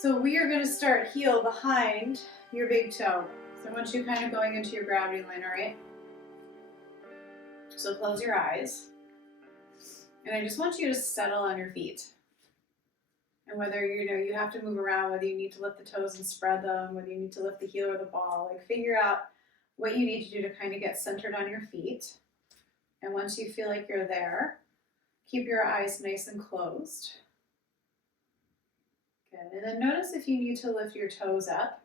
So we are going to start heel behind your big toe. So I want you kind of going into your gravity line, all right? So close your eyes. And I just want you to settle on your feet. And whether you have to move around, whether you need to lift the toes and spread them, whether you need to lift the heel or the ball, like figure out what you need to do to kind of get centered on your feet. And once you feel like you're there, keep your eyes nice and closed. Good. And then notice if you need to lift your toes up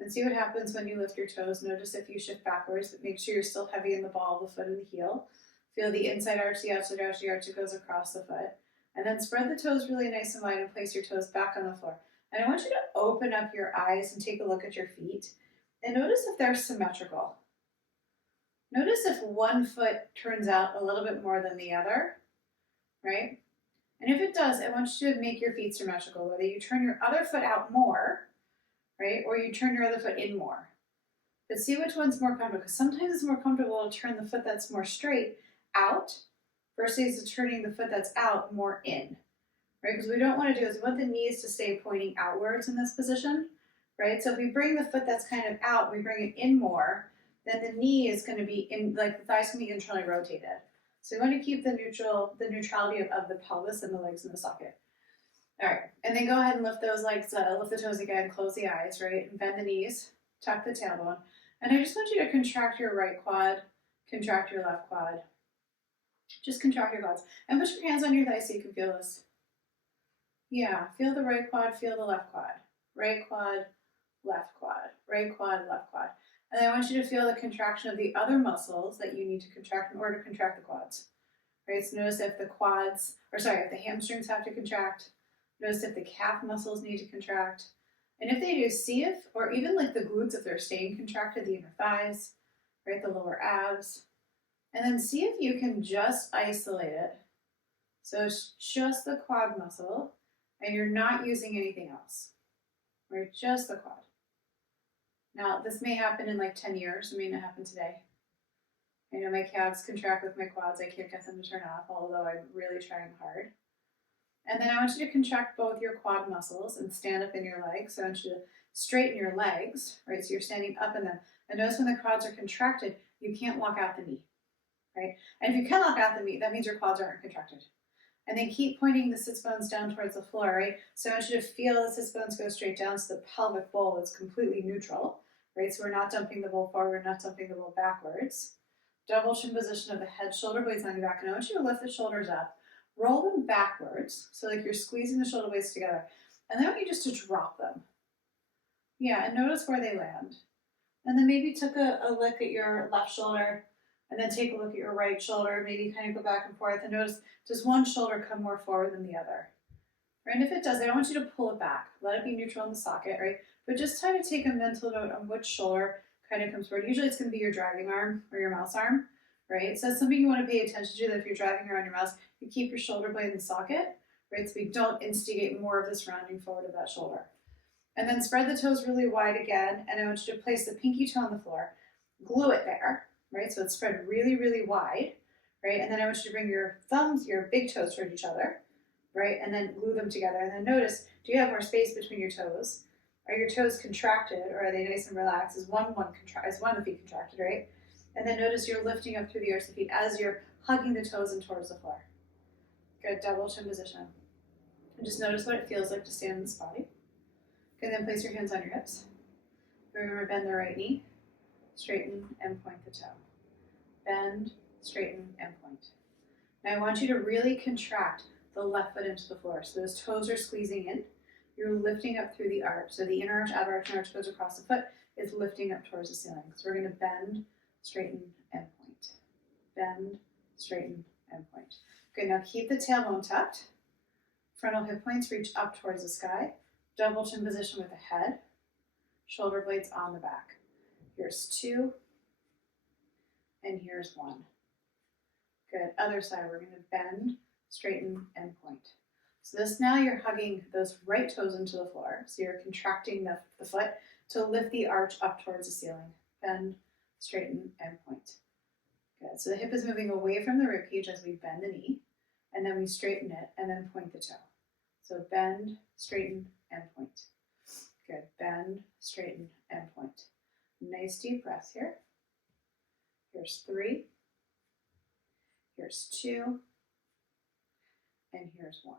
and see what happens when you lift your toes. Notice if you shift backwards, but make sure you're still heavy in the ball, the foot, and the heel. Feel the inside arch, the outside arch, the arch that goes across the foot. And then spread the toes really nice and wide and place your toes back on the floor. And I want you to open up your eyes and take a look at your feet. And notice if they're symmetrical. Notice if one foot turns out a little bit more than the other, right? And if it does, I want you to make your feet symmetrical, whether you turn your other foot out more, right, or you turn your other foot in more. But see which one's more comfortable, because sometimes it's more comfortable to turn the foot that's more straight out versus turning the foot that's out more in, right? Because what we don't want to do is we want the knees to stay pointing outwards in this position, right? So if we bring the foot that's kind of out, we bring it in more, then the knee is going to be in, like the thighs can be internally rotated. So we want to keep the neutrality of the pelvis and the legs in the socket. All right, and then go ahead and lift those legs, lift the toes again, close the eyes, right? And bend the knees, tuck the tailbone. And I just want you to contract your right quad, contract your left quad. Just contract your quads. And put your hands on your thighs so you can feel this. Yeah, feel the right quad, feel the left quad. Right quad, left quad. Right quad, left quad. And I want you to feel the contraction of the other muscles that you need to contract in order to contract the quads. Right? So notice if if the hamstrings have to contract. Notice if the calf muscles need to contract. And if they do, see if, or even like the glutes, if they're staying contracted, the inner thighs, right, the lower abs. And then see if you can just isolate it. So it's just the quad muscle, and you're not using anything else, right? Just the quad. Now, this may happen in like 10 years. It may not happen today. I know my calves contract with my quads. I can't get them to turn off, although I'm really trying hard. And then I want you to contract both your quad muscles and stand up in your legs. So I want you to straighten your legs, right? So you're standing up in them. And notice when the quads are contracted, you can't lock out the knee, right? And if you can lock out the knee, that means your quads aren't contracted. And then keep pointing the sits bones down towards the floor, right? So I want you to feel the sits bones go straight down so the pelvic bowl is completely neutral, right? So we're not dumping the bowl forward, we're not dumping the bowl backwards. Double chin position of the head, shoulder blades on your back. And I want you to lift the shoulders up, roll them backwards, so like you're squeezing the shoulder blades together. And then I want you just to drop them. Yeah, and notice where they land. And then maybe took a look at your left shoulder, and then take a look at your right shoulder, maybe kind of go back and forth, and notice, does one shoulder come more forward than the other? Right? And if it does, I don't want you to pull it back. Let it be neutral in the socket, right? But just try to take a mental note on which shoulder kind of comes forward. Usually it's going to be your driving arm or your mouse arm, right? So that's something you want to pay attention to, that if you're driving around your mouse, you keep your shoulder blade in the socket, right? So we don't instigate more of this rounding forward of that shoulder. And then spread the toes really wide again, and I want you to place the pinky toe on the floor, glue it there, right? So it's spread really, really wide, right? And then I want you to bring your thumbs, your big toes toward each other, right? And then glue them together. And then notice, do you have more space between your toes? Are your toes contracted, or are they nice and relaxed? Is one of the feet contracted, right? And then notice you're lifting up through the arch of the feet as you're hugging the toes in towards the floor. Good, double chin position. And just notice what it feels like to stand in this body. Okay, then place your hands on your hips. Remember, bend the right knee, straighten and point the toe. Bend, straighten, and point. Now I want you to really contract the left foot into the floor. So those toes are squeezing in. You're lifting up through the arch. So the inner arch, outer arch, and arch goes across the foot. Is lifting up towards the ceiling. So we're going to bend, straighten, and point. Bend, straighten, and point. Good, now keep the tailbone tucked. Frontal hip points reach up towards the sky. Double chin position with the head. Shoulder blades on the back. Here's 2. And here's 1. Good, other side, we're going to bend, straighten, and point. So this, now you're hugging those right toes into the floor. So you're contracting the foot to lift the arch up towards the ceiling. Bend, straighten, and point. Good, so the hip is moving away from the ribcage as we bend the knee, and then we straighten it, and then point the toe. So bend, straighten, and point. Good. Bend, straighten, and point. Nice deep breath here. Here's 3. Here's 2. And here's 1.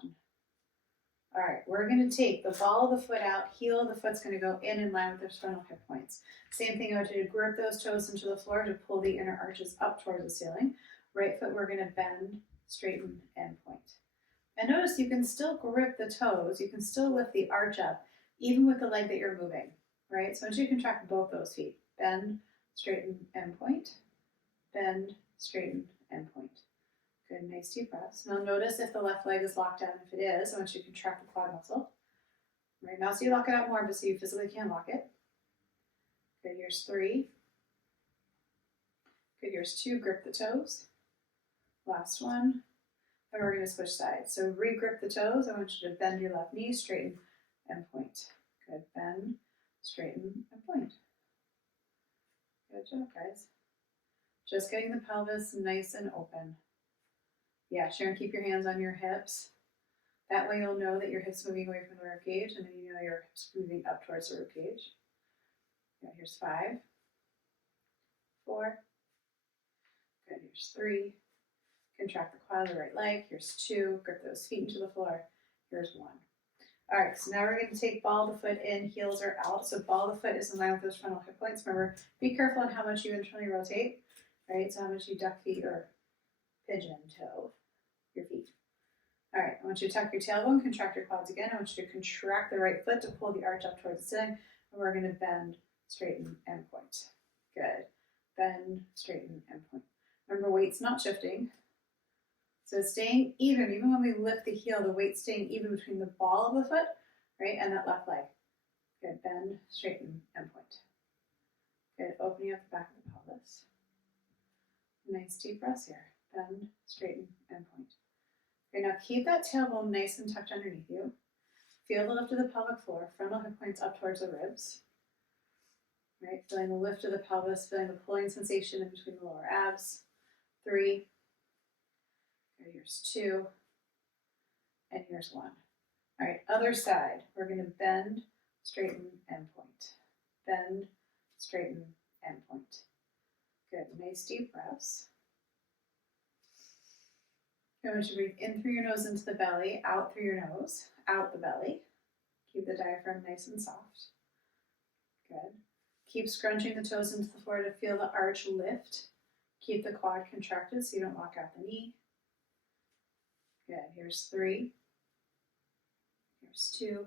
All right, we're going to take the ball of the foot out, heel of the foot's going to go in line with the frontal hip points. Same thing, I want you to grip those toes into the floor to pull the inner arches up towards the ceiling. Right foot, we're going to bend, straighten, and point. And notice you can still grip the toes, you can still lift the arch up, even with the leg that you're moving, right? So I want you to contract both those feet. Bend, straighten, and point. Bend, straighten, and point. Good, nice deep breaths. Now notice if the left leg is locked down. If it is, I want you to contract the quad muscle. Right now, so you lock it out more, but so you physically can't lock it. Good, here's 3. Good, here's 2, grip the toes. Last one. And we're going to switch sides. So re-grip the toes. I want you to bend your left knee, straighten, and point. Good, bend, straighten, and point. Good job, guys. Just getting the pelvis nice and open. Yeah, Sharon, keep your hands on your hips. That way you'll know that your hips moving away from the rib cage, and then you know your hips moving up towards the rib cage. Yeah, here's 5, 4. Good, here's 3. Contract the quad of the right leg. Here's 2. Grip those feet into the floor. Here's 1. All right, so now we're going to take ball of the foot in, heels are out. So ball of the foot is in line with those frontal hip points. Remember, be careful on how much you internally rotate, right? So how much you duck feet or pigeon toe your feet. All right, I want you to tuck your tailbone, contract your quads again. I want you to contract the right foot to pull the arch up towards the ceiling. And we're going to bend, straighten, and point. Good. Bend, straighten, and point. Remember, weight's not shifting. So staying even when we lift the heel, the weight staying even between the ball of the foot, right, and that left leg. Good, bend, straighten, and point. Good, opening up the back of the pelvis. Nice deep breaths here. Bend, straighten, and point. Okay, now keep that tailbone nice and tucked underneath you. Feel the lift of the pelvic floor, frontal hip points up towards the ribs. Right, feeling the lift of the pelvis, feeling the pulling sensation in between the lower abs. 3. Here's 2, and here's 1. All right, other side. We're going to bend, straighten, and point. Bend, straighten, and point. Good, nice deep breaths. I want you to breathe in through your nose into the belly, out through your nose, out the belly. Keep the diaphragm nice and soft. Good. Keep scrunching the toes into the floor to feel the arch lift. Keep the quad contracted so you don't lock out the knee. Good, here's 3, here's 2,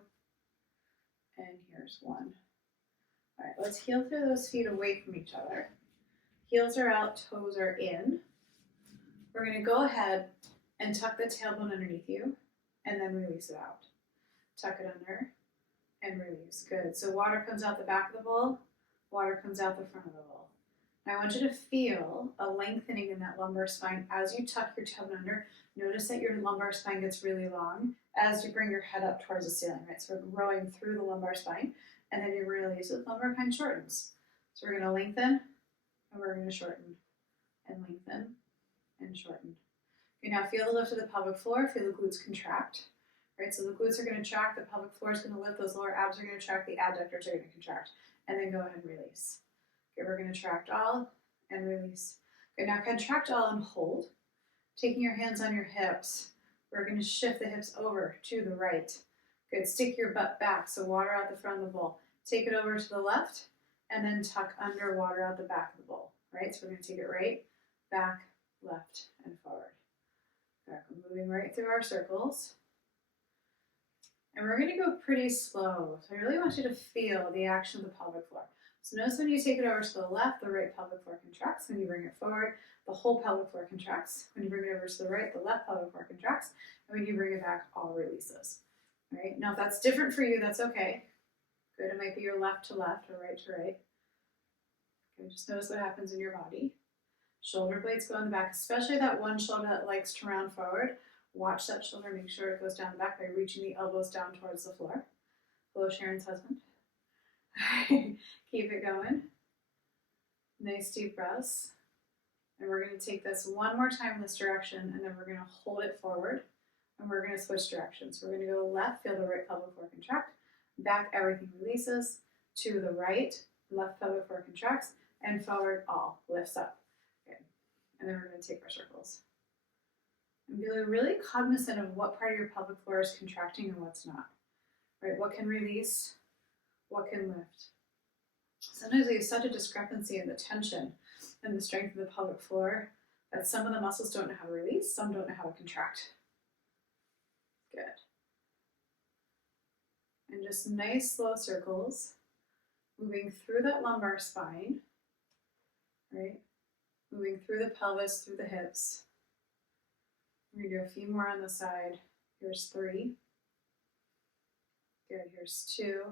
and here's 1. All right, let's heel through those feet away from each other. Heels are out, toes are in. We're going to go ahead and tuck the tailbone underneath you, and then release it out. Tuck it under, and release. Good, so water comes out the back of the bowl, water comes out the front of the bowl. Now I want you to feel a lengthening in that lumbar spine as you tuck your tailbone under. Notice that your lumbar spine gets really long as you bring your head up towards the ceiling, right? So we're growing through the lumbar spine, and then you release it, lumbar spine shortens. So we're going to lengthen, and we're going to shorten, and lengthen, and shorten. Okay, now feel the lift of the pelvic floor, feel the glutes contract, right? So the glutes are going to track, the pelvic floor is going to lift, those lower abs are going to track, the adductors are going to contract, and then go ahead and release. Okay, we're going to tract all, and release. Okay, now contract all and hold. Taking your hands on your hips, we're going to shift the hips over to the right. Good, stick your butt back, so water out the front of the bowl. Take it over to the left, and then tuck under, water out the back of the bowl, right? So we're going to take it right, back, left, and forward. Back, we're moving right through our circles. And we're going to go pretty slow. So I really want you to feel the action of the pelvic floor. So notice when you take it over to the left, the right pelvic floor contracts. When you bring it forward, the whole pelvic floor contracts. When you bring it over to the right, the left pelvic floor contracts. And when you bring it back, all releases. All right? Now if that's different for you, that's okay. Good, it might be your left to left or right to right. Okay, just notice what happens in your body. Shoulder blades go in the back, especially that one shoulder that likes to round forward. Watch that shoulder, make sure it goes down the back by reaching the elbows down towards the floor. Hello, Sharon's husband. Keep it going. Nice deep breaths. And we're going to take this one more time in this direction, and then we're going to hold it forward. and we're going to switch directions. We're going to go left, feel the right pelvic floor contract, back, everything releases, to the right, left pelvic floor contracts, and forward, all lifts up. Good. And then we're going to take our circles. And be really cognizant of what part of your pelvic floor is contracting and what's not. Right? What can release, what can lift. Sometimes we have such a discrepancy in the tension and the strength of the pelvic floor that some of the muscles don't know how to release, some don't know how to contract. Good. And just nice slow circles, moving through that lumbar spine, right? Moving through the pelvis, through the hips. We're gonna do a few more on the side. Here's 3. Good, here's 2.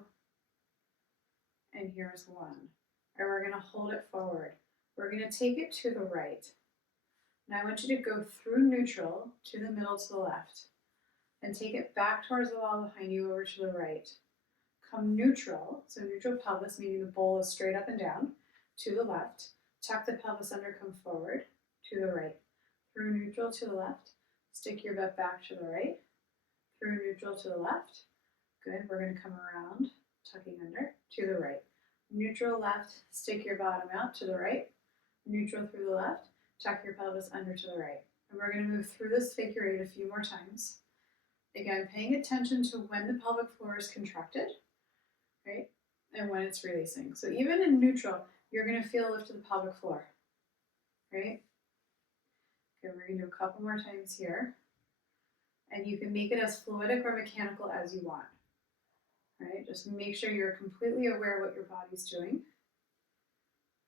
And here's 1. And we're gonna hold it forward. We're gonna take it to the right. Now I want you to go through neutral to the middle to the left. And take it back towards the wall behind you over to the right. Come neutral, so neutral pelvis, meaning the bowl is straight up and down, to the left. Tuck the pelvis under, come forward, to the right. Through neutral to the left. Stick your butt back to the right. Through neutral to the left. Good, we're going to come around, tucking under, to the right. Neutral left, stick your bottom out to the right. Neutral through the left, tuck your pelvis under to the right. And we're going to move through this figure 8 a few more times. Again, paying attention to when the pelvic floor is contracted, right? And when it's releasing. So even in neutral, you're going to feel a lift of the pelvic floor, right? Okay, we're going to do a couple more times here. And you can make it as fluidic or mechanical as you want, right? Just make sure you're completely aware of what your body's doing.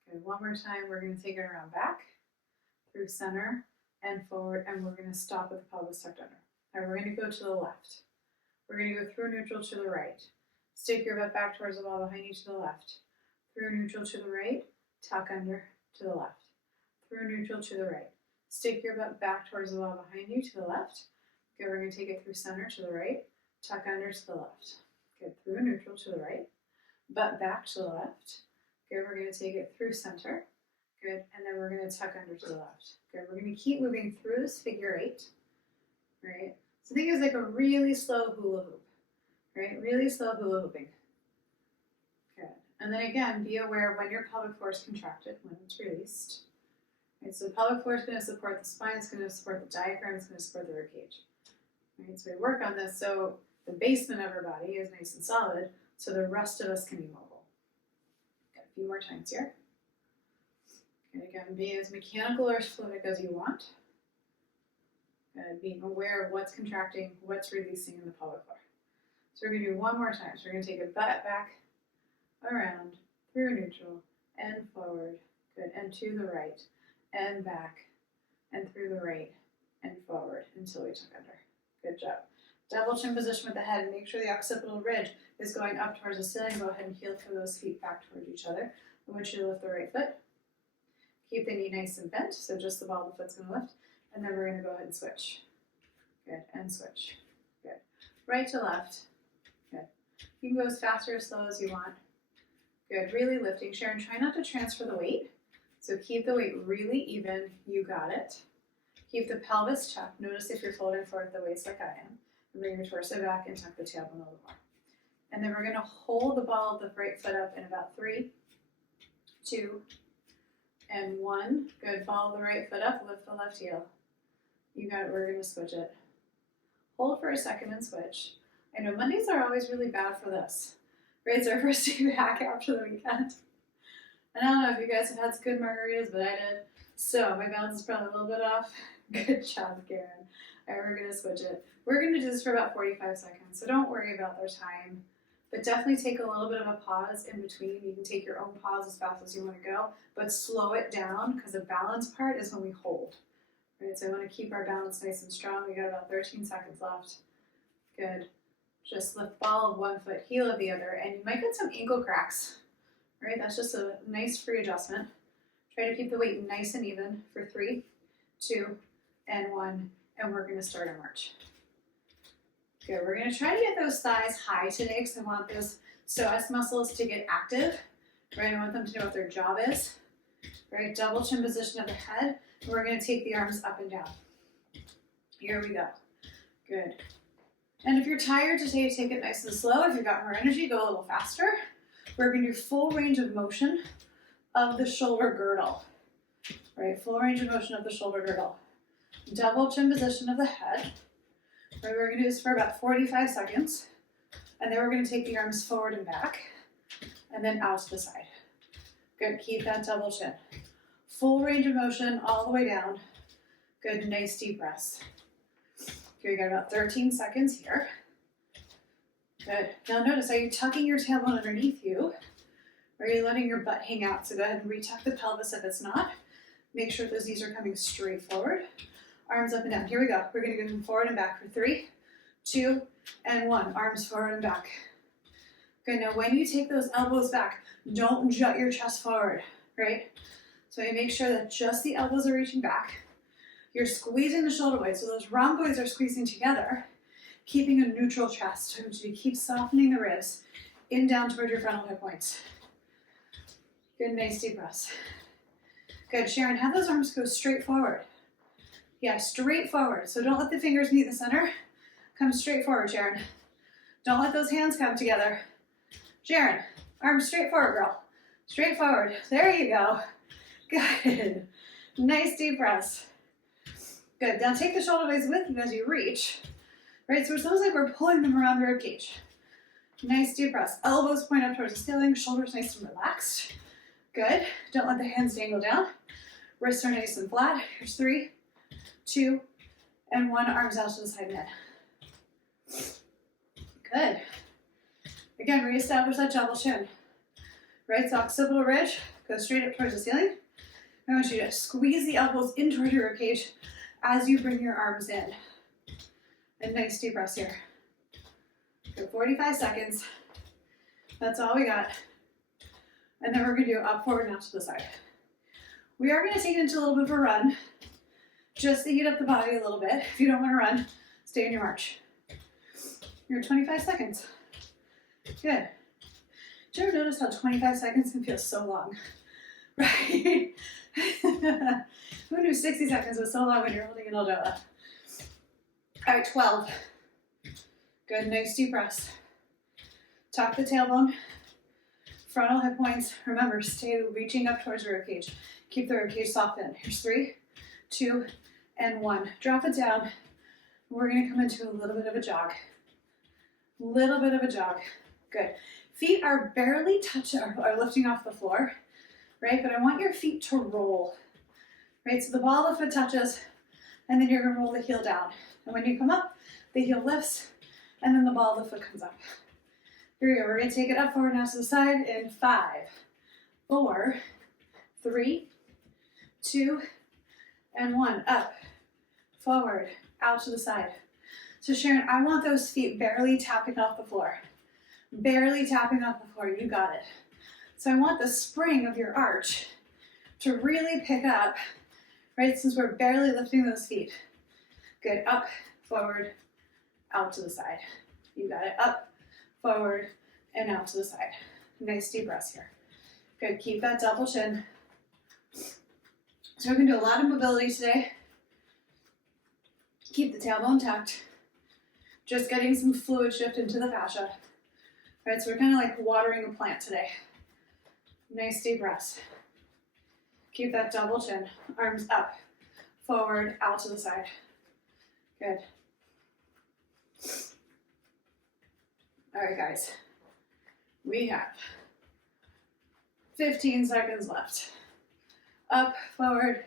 Okay, one more time, we're going to take it around back, through center, and forward, and we're going to stop with the pelvis tucked under. All right, we're going to go to the left. We're going to go through neutral to the right. Stick your butt back towards the wall behind you to the left. Through neutral to the right, tuck under to the left. Through neutral to the right. Stick your butt back towards the wall behind you to the left. Okay, we're going to take it through center to the right, tuck under to the left. Good, through neutral to the right, butt back to the left. Good, we're going to take it through center. Good, and then we're going to tuck under to the left. Good, we're going to keep moving through this figure 8, right? So think of it like a really slow hula hoop, right? Really slow hula hooping. Good, and then again, be aware of when your pelvic floor is contracted, when it's released. Right, so the pelvic floor is going to support the spine, it's going to support the diaphragm, it's going to support the rib cage. Right, so we work on this so the basement of our body is nice and solid, so the rest of us can be mobile. Got a few more times here. And again, be as mechanical or as fluidic as you want. Being aware of what's contracting, what's releasing in the pelvic floor. So we're going to do one more time. So we're going to take a butt back, around, through neutral, and forward. Good, and to the right, and back, and through the right, and forward until we tuck under. Good job. Double chin position with the head, and make sure the occipital ridge is going up towards the ceiling. Go ahead and heel for those feet back towards each other. I want you to lift the right foot. Keep the knee nice and bent, so just the ball of the foot's going to lift. And then we're going to go ahead and switch. Good, and switch. Good. Right to left. Good. You can go as fast or as slow as you want. Good, really lifting. Sharon, try not to transfer the weight. So keep the weight really even. You got it. Keep the pelvis tucked. Notice if you're folding forward the waist like I am. Bring your torso back and tuck the tailbone a little more. And then we're going to hold the ball of the right foot up in about 3, 2, and 1. Good. Ball of the right foot up. Lift the left heel. You got it. We're going to switch it. Hold for a second and switch. I know Mondays are always really bad for this. Right? It's our first day back after the weekend. And I don't know if you guys have had some good margaritas, but I did. So my balance is probably a little bit off. Good job, Karen. All right, we're going to switch it. We're going to do this for about 45 seconds, so don't worry about their time. But definitely take a little bit of a pause in between. You can take your own pause as fast as you want to go, but slow it down because the balance part is when we hold. Right, so I want to keep our balance nice and strong. We got about 13 seconds left. Good. Just lift ball of one foot, heel of the other, and you might get some ankle cracks. Right, that's just a nice free adjustment. Try to keep the weight nice and even for 3, 2, and 1, and we're going to start our march. Good, we're going to try to get those thighs high today because I want those psoas muscles to get active. Right, I want them to know what their job is. Right, double chin position of the head. And we're going to take the arms up and down. Here we go. Good. And if you're tired today, take it nice and slow. If you've got more energy, go a little faster. We're going to do full range of motion of the shoulder girdle. Right, full range of motion of the shoulder girdle. Double chin position of the head. Right, we're going to do this for about 45 seconds. And then we're going to take the arms forward and back. And then out to the side. Good, keep that double chin. Full range of motion all the way down. Good, nice deep breaths. Here you got about 13 seconds here. Good. Now notice, are you tucking your tailbone underneath you? Or are you letting your butt hang out? So go ahead and retuck the pelvis if it's not. Make sure those knees are coming straight forward. Arms up and down. Here we go. We're going to go forward and back for 3, 2, and 1. Arms forward and back. Good. Now when you take those elbows back, don't jut your chest forward, right? So you make sure that just the elbows are reaching back. You're squeezing the shoulder blades, so those rhomboids are squeezing together, keeping a neutral chest. I want you to keep softening the ribs in down toward your frontal hip points. Good, nice deep breaths. Good, Sharon, have those arms go straight forward. Yeah, straight forward. So don't let the fingers meet the center. Come straight forward, Sharon. Don't let those hands come together. Sharon, arms straight forward, girl. Straight forward. There you go. Good. Nice deep breaths. Good. Now take the shoulder blades with you as you reach. Right, so it's almost like we're pulling them around the rib cage. Nice deep breaths. Elbows point up towards the ceiling, shoulders nice and relaxed. Good. Don't let the hands dangle down. Wrists are nice and flat. Here's 3, 2, and 1. Arms out to the side and in. Good. Again, reestablish that double chin. Right, so occipital ridge, go straight up towards the ceiling. I want you to squeeze the elbows in toward your rib cage as you bring your arms in. And nice deep breaths here. Good, 45 seconds. That's all we got. And then we're going to do up, forward, and out to the side. We are going to take it into a little bit of a run, just to heat up the body a little bit. If you don't want to run, stay in your march. You're 25 seconds. Good. Did you ever notice how 25 seconds can feel so long? Right? Who knew 60 seconds was so long when you're holding an ELDOA? All right, 12. Good, nice deep breaths. Tuck the tailbone, frontal hip points. Remember, stay reaching up towards the rib cage. Keep the rib cage soft in. Here's 3, 2, and 1. Drop it down. We're gonna come into a little bit of a jog. Little bit of a jog. Good. Feet are barely touching, are lifting off the floor, right? But I want your feet to roll, right? So the ball of the foot touches, and then you're gonna roll the heel down. And when you come up, the heel lifts, and then the ball of the foot comes up. Here we go. We're gonna take it up, forward, now to the side in 5, 4, 3, 2, and 1. Up, forward, out to the side. So Sharon, I want those feet barely tapping off the floor. Barely tapping off the floor, you got it. So I want the spring of your arch to really pick up, right, since we're barely lifting those feet. Good, up, forward, out to the side. You got it, up, forward, and out to the side. Nice deep breaths here. Good, keep that double chin. So we're gonna do a lot of mobility today. Keep the tailbone tucked. Just getting some fluid shift into the fascia. Right, so we're kind of like watering a plant today. Nice deep breaths. Keep that double chin. Arms up, forward, out to the side. Good. All right, guys. We have 15 seconds left. Up, forward,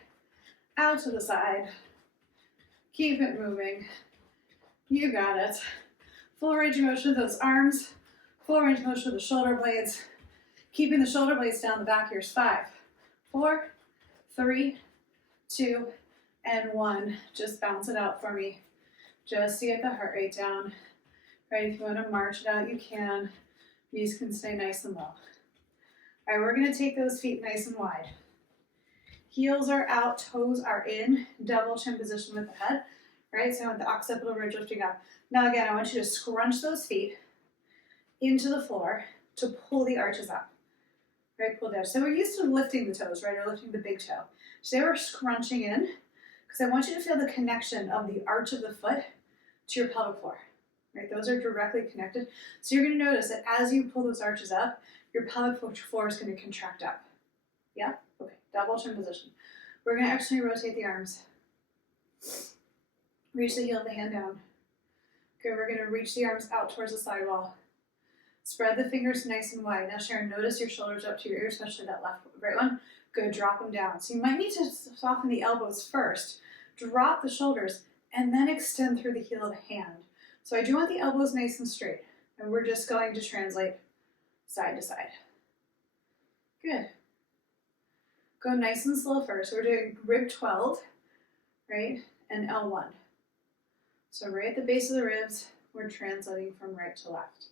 out to the side. Keep it moving. You got it. Full range of motion of those arms. Full range of motion of the shoulder blades. Keeping the shoulder blades down the back. Here's 5, 4, 3, 2, and 1. Just bounce it out for me. Just to get the heart rate down. Right, if you want to march it out, you can. Knees can stay nice and low. All right, we're going to take those feet nice and wide. Heels are out, toes are in. Double chin position with the head. Right, so I want the occipital ridge lifting up. Now again, I want you to scrunch those feet into the floor to pull the arches up. Right, pull down. So we're used to lifting the toes, right, or lifting the big toe. Today we're scrunching in because I want you to feel the connection of the arch of the foot to your pelvic floor, right? Those are directly connected. So you're going to notice that as you pull those arches up, your pelvic floor is going to contract up. Yeah? Okay, double chin position. We're going to externally rotate the arms. Reach the heel of the hand down. Good, we're going to reach the arms out towards the side wall. Spread the fingers nice and wide. Now, Sharon, notice your shoulders up to your ears, especially that right one. Good, drop them down. So you might need to soften the elbows first. Drop the shoulders, and then extend through the heel of the hand. So I do want the elbows nice and straight, and we're just going to translate side to side. Good. Go nice and slow first. We're doing rib 12, right, and L1. So right at the base of the ribs, we're translating from right to left.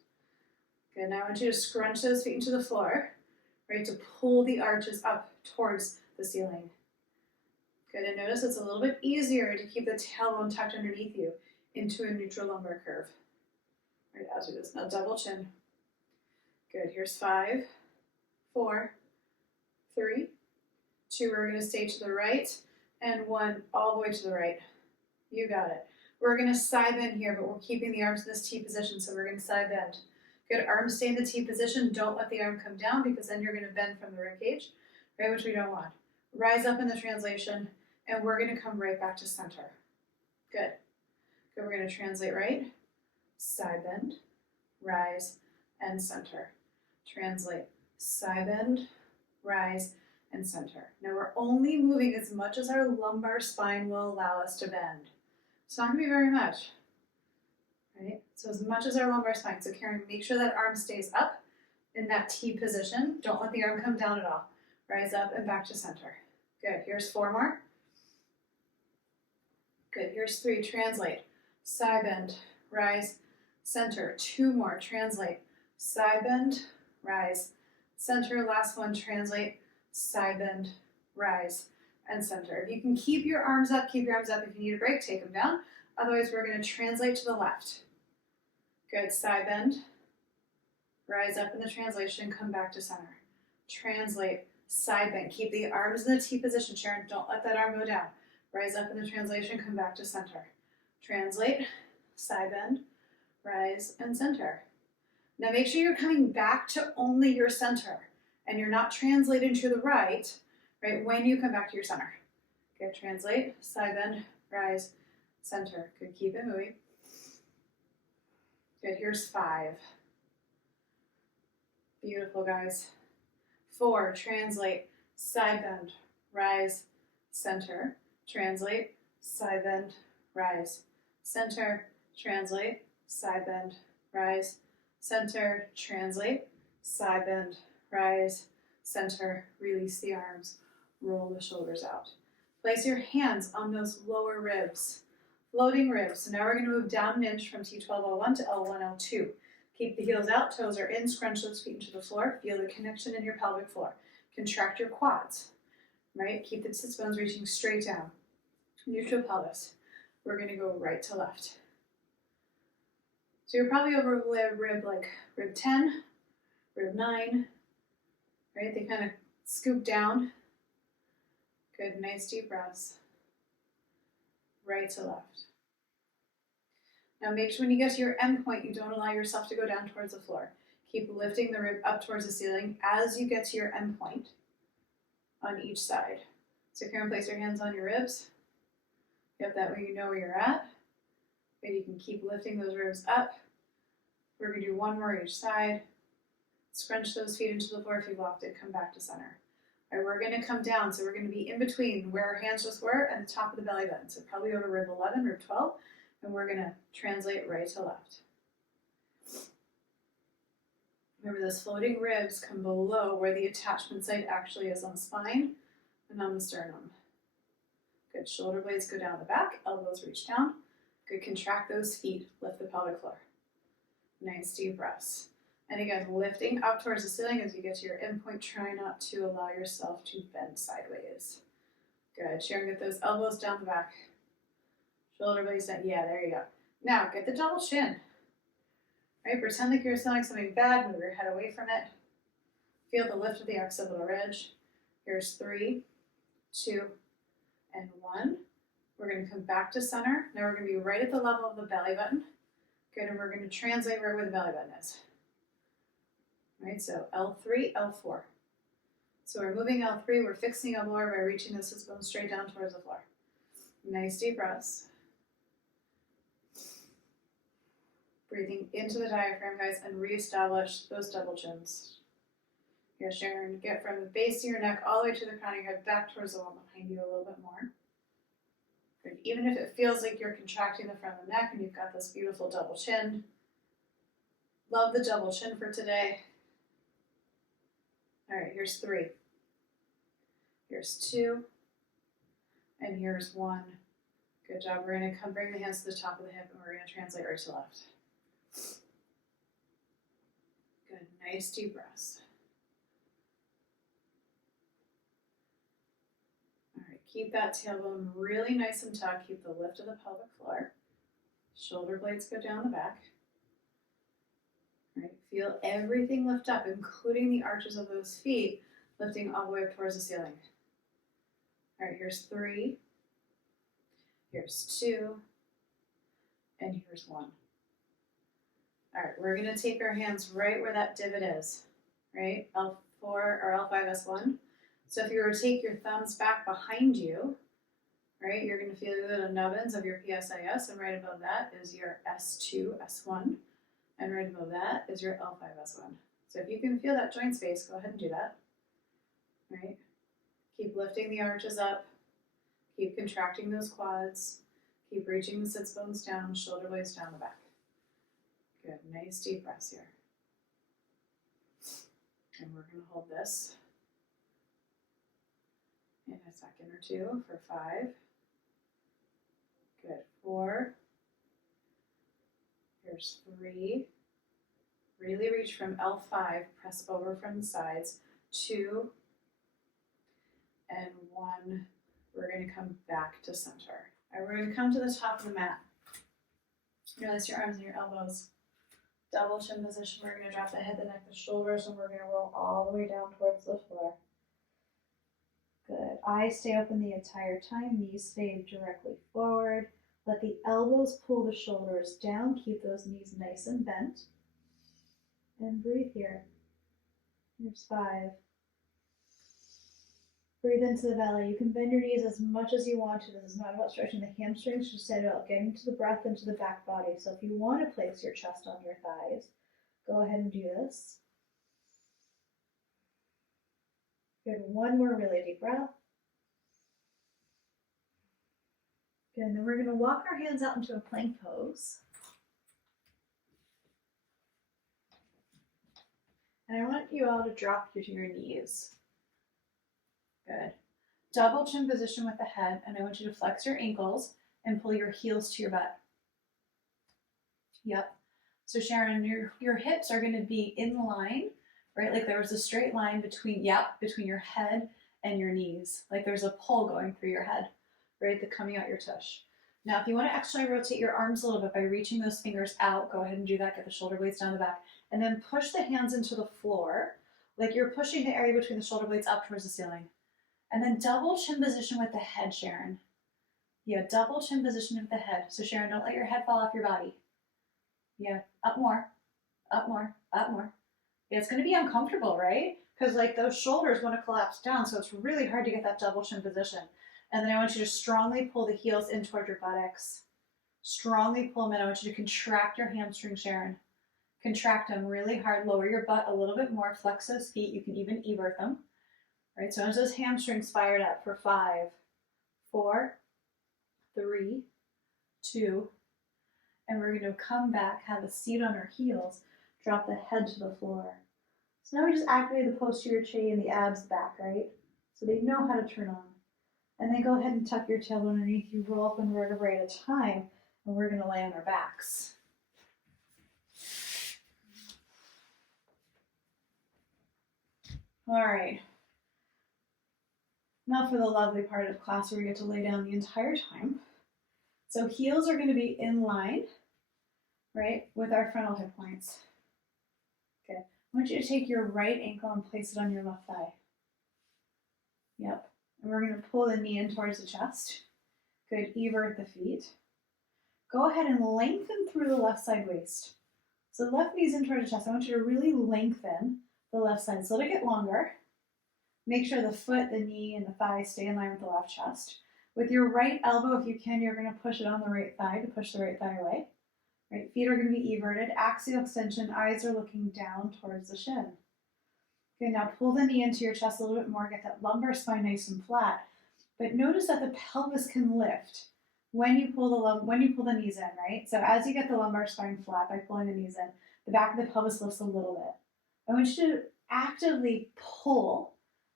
Good, now I want you to scrunch those feet into the floor, right, to pull the arches up towards the ceiling. Good, and notice it's a little bit easier to keep the tailbone tucked underneath you into a neutral lumbar curve. Right, as we do this. Now double chin. Good, here's 5, 4, 3, 2, we're going to stay to the right, and 1 all the way to the right. You got it. We're going to side bend here, but we're keeping the arms in this T position, so we're going to side bend. Good, arms stay in the T position. Don't let the arm come down because then you're going to bend from the rib cage, right, which we don't want. Rise up in the translation, and we're going to come right back to center. Good. Good, we're going to translate right, side bend, rise, and center. Translate, side bend, rise, and center. Now we're only moving as much as our lumbar spine will allow us to bend. It's not going to be very much, right? So as much as our lumbar spine. So Karen, make sure that arm stays up in that T position. Don't let the arm come down at all. Rise up and back to center. Good, here's 4 more. Good, here's 3, translate, side bend, rise, center. 2 more, translate, side bend, rise, center. Last one, translate, side bend, rise, and center. If you can keep your arms up, keep your arms up. If you need a break, take them down. Otherwise, we're going to translate to the left. Good, side bend, rise up in the translation, come back to center. Translate, side bend. Keep the arms in the T position, Sharon. Don't let that arm go down. Rise up in the translation, come back to center. Translate, side bend, rise, and center. Now make sure you're coming back to only your center and you're not translating to the right, when you come back to your center. Good, translate, side bend, rise, center. Good, keep it moving. Good, here's 5. Beautiful, guys. 4, translate, side bend, rise, center. Translate, side bend, rise, center. Translate, side bend, rise, center. Translate, side bend, rise, center. Release the arms, roll the shoulders out. Place your hands on those lower ribs, floating ribs. So now we're going to move down an inch from T12L1 to L1L2. Keep the heels out, toes are in, scrunch those feet into the floor. Feel the connection in your pelvic floor. Contract your quads, right? Keep the sits bones reaching straight down. Neutral pelvis. We're going to go right to left. So you're probably over rib like rib 10, rib 9, right? They kind of scoop down. Good, nice deep breaths. Right to left. Now make sure when you get to your end point, you don't allow yourself to go down towards the floor. Keep lifting the rib up towards the ceiling as you get to your end point on each side. So Karen, place your hands on your ribs. Yep, that way you know where you're at. Good, you can keep lifting those ribs up. We're going to do 1 more each side. Scrunch those feet into the floor if you've locked it. Come back to center. All right, we're going to come down. So we're going to be in between where our hands just were and the top of the belly button. So probably over rib 11, rib 12. And we're going to translate right to left. Remember, those floating ribs come below where the attachment site actually is on the spine and on the sternum. Good, shoulder blades go down the back, elbows reach down. Good, contract those feet, lift the pelvic floor. Nice deep breaths. And again, lifting up towards the ceiling as you get to your end point. Try not to allow yourself to bend sideways. Good, Sharon, get those elbows down the back. Shoulder blades down. Yeah, there you go. Now, get the double chin. Right, pretend like you're smelling something bad. Move your head away from it. Feel the lift of the occipital ridge. Here's 3, 2, and 1. We're going to come back to center. Now we're going to be right at the level of the belly button. Good, and we're going to translate right where the belly button is. All right, so L3, L4. So we're moving L3, we're fixing a lower by reaching the sits bones straight down towards the floor. Nice deep breaths. Breathing into the diaphragm, guys, and reestablish those double chins. Here, Sharon, get from the base of your neck all the way to the crown of your head, back towards the wall behind you a little bit more. Good. Even if it feels like you're contracting the front of the neck and you've got this beautiful double chin, love the double chin for today. All right, here's 3. Here's 2. And here's 1. Good job. We're going to come bring the hands to the top of the hip and we're going to translate right to left. Good. Nice deep breaths. All right. Keep that tailbone really nice and tucked. Keep the lift of the pelvic floor. Shoulder blades go down the back. All right. Feel everything lift up, including the arches of those feet, lifting all the way up towards the ceiling. All right. Here's 3. Here's 2. And here's 1. All right, we're going to take our hands right where that divot is, right? L4 or L5S1. So if you were to take your thumbs back behind you, right, you're going to feel the little nubbins of your PSIS, and right above that is your S2, S1, and right above that is your L5S1. So if you can feel that joint space, go ahead and do that, right? Keep lifting the arches up, keep contracting those quads, keep reaching the sits bones down, shoulder blades down the back. Good, nice deep breaths here. And we're going to hold this in a second or two for 5. Good, 4. Here's 3. Really reach from L5, press over from the sides. 2 and 1. We're going to come back to center. All right, we're going to come to the top of the mat. Release your arms and your elbows. Double chin position. We're going to drop the head, the neck, the shoulders, and we're going to roll all the way down towards the floor. Good. Eyes stay open the entire time. Knees stay directly forward. Let the elbows pull the shoulders down. Keep those knees nice and bent. And breathe here. Here's 5. Breathe into the belly. You can bend your knees as much as you want to. This is not about stretching the hamstrings, just about getting to the breath into the back body. So if you want to place your chest on your thighs, go ahead and do this. Good. 1 more really deep breath. Good. And then we're going to walk our hands out into a plank pose. And I want you all to drop to your knees. Good. Double chin position with the head, and I want you to flex your ankles and pull your heels to your butt. Yep. So Sharon, your hips are going to be in line, right? Like there was a straight line between your head and your knees. Like there's a pull going through your head, right? Coming out your tush. Now, if you want to actually rotate your arms a little bit by reaching those fingers out, go ahead and do that. Get the shoulder blades down the back, and then push the hands into the floor, like you're pushing the area between the shoulder blades up towards the ceiling. And then double chin position with the head, Sharon. Yeah, double chin position with the head. So Sharon, don't let your head fall off your body. Yeah, up more, up more, up more. Yeah, it's going to be uncomfortable, right? Because like those shoulders want to collapse down, so it's really hard to get that double chin position. And then I want you to strongly pull the heels in toward your buttocks. Strongly pull them in. I want you to contract your hamstrings, Sharon. Contract them really hard. Lower your butt a little bit more. Flex those feet. You can even evert them. Right, so as those hamstrings fired up for 5, 4, 3, 2, and we're going to come back, have a seat on our heels, drop the head to the floor. So now we just activate the posterior chain, the abs back, right? So they know how to turn on. And then go ahead and tuck your tailbone underneath you, roll up 1 vertebrae at a time, and we're going to lay on our backs. All right. Now for the lovely part of class where we get to lay down the entire time. So heels are going to be in line, right, with our frontal hip points. Okay, I want you to take your right ankle and place it on your left thigh. Yep, and we're going to pull the knee in towards the chest. Good, evert the feet. Go ahead and lengthen through the left side waist. So the left knee's in towards the chest. I want you to really lengthen the left side. So let it get longer. Make sure the foot, the knee, and the thigh stay in line with the left chest. With your right elbow, if you can, you're going to push it on the right thigh to push the right thigh away. Right, feet are going to be everted. Axial extension, eyes are looking down towards the shin. Okay, now pull the knee into your chest a little bit more. Get that lumbar spine nice and flat. But notice that the pelvis can lift when you pull the knees in, right? So as you get the lumbar spine flat by pulling the knees in, the back of the pelvis lifts a little bit. I want you to actively pull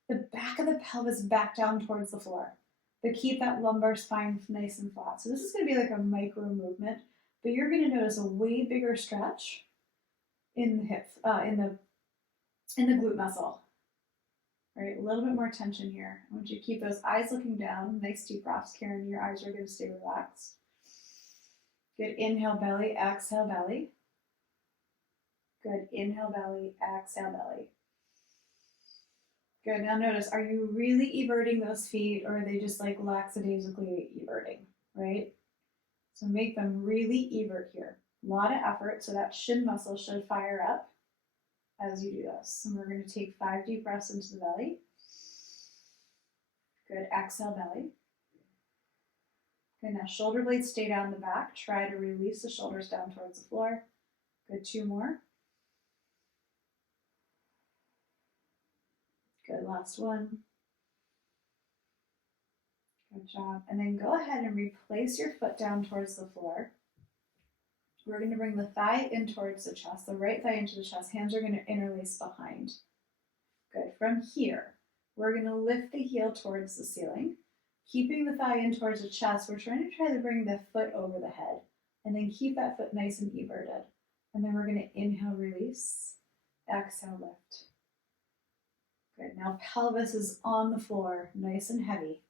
the back of the pelvis back down towards the floor, but keep that lumbar spine nice and flat. So this is going to be like a micro movement, but you're going to notice a way bigger stretch in the hip, in the glute muscle. All right, a little bit more tension here. I want you to keep those eyes looking down. Nice deep breaths, Karen. Your eyes are going to stay relaxed. Good. Inhale, belly. Exhale, belly. Good. Inhale, belly. Exhale, belly. Good. Now notice, are you really everting those feet, or are they just like lackadaisically everting, right? So make them really evert here. A lot of effort, so that shin muscle should fire up as you do this. And we're going to take 5 deep breaths into the belly. Good. Exhale, belly. Good. Now shoulder blades stay down the back. Try to release the shoulders down towards the floor. Good. 2 more. Good. Last one. Good job. And then go ahead and replace your foot down towards the floor. We're going to bring the thigh in towards the chest, the right thigh into the chest. Hands are going to interlace behind. Good. From here, we're going to lift the heel towards the ceiling. Keeping the thigh in towards the chest, we're trying to bring the foot over the head. And then keep that foot nice and everted. And then we're going to inhale, release. Exhale, lift. Good. Now pelvis is on the floor, nice and heavy.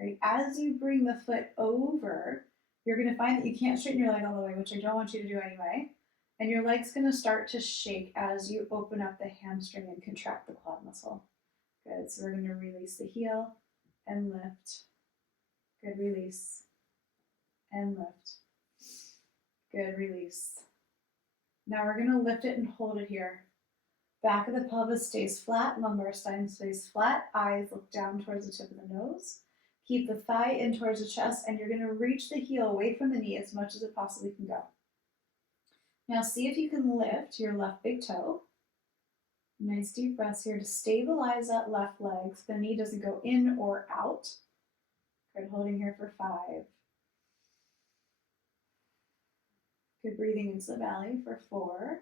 Right? As you bring the foot over, you're going to find that you can't straighten your leg all the way, which I don't want you to do anyway. And your leg's going to start to shake as you open up the hamstring and contract the quad muscle. Good. So we're going to release the heel and lift. Good. Release and lift. Good. Release. Now we're going to lift it and hold it here. Back of the pelvis stays flat, lumbar spine stays flat, eyes look down towards the tip of the nose. Keep the thigh in towards the chest, and you're going to reach the heel away from the knee as much as it possibly can go. Now see if you can lift your left big toe. Nice deep breaths here to stabilize that left leg so the knee doesn't go in or out. Good, holding here for 5. Good, breathing into the belly for 4.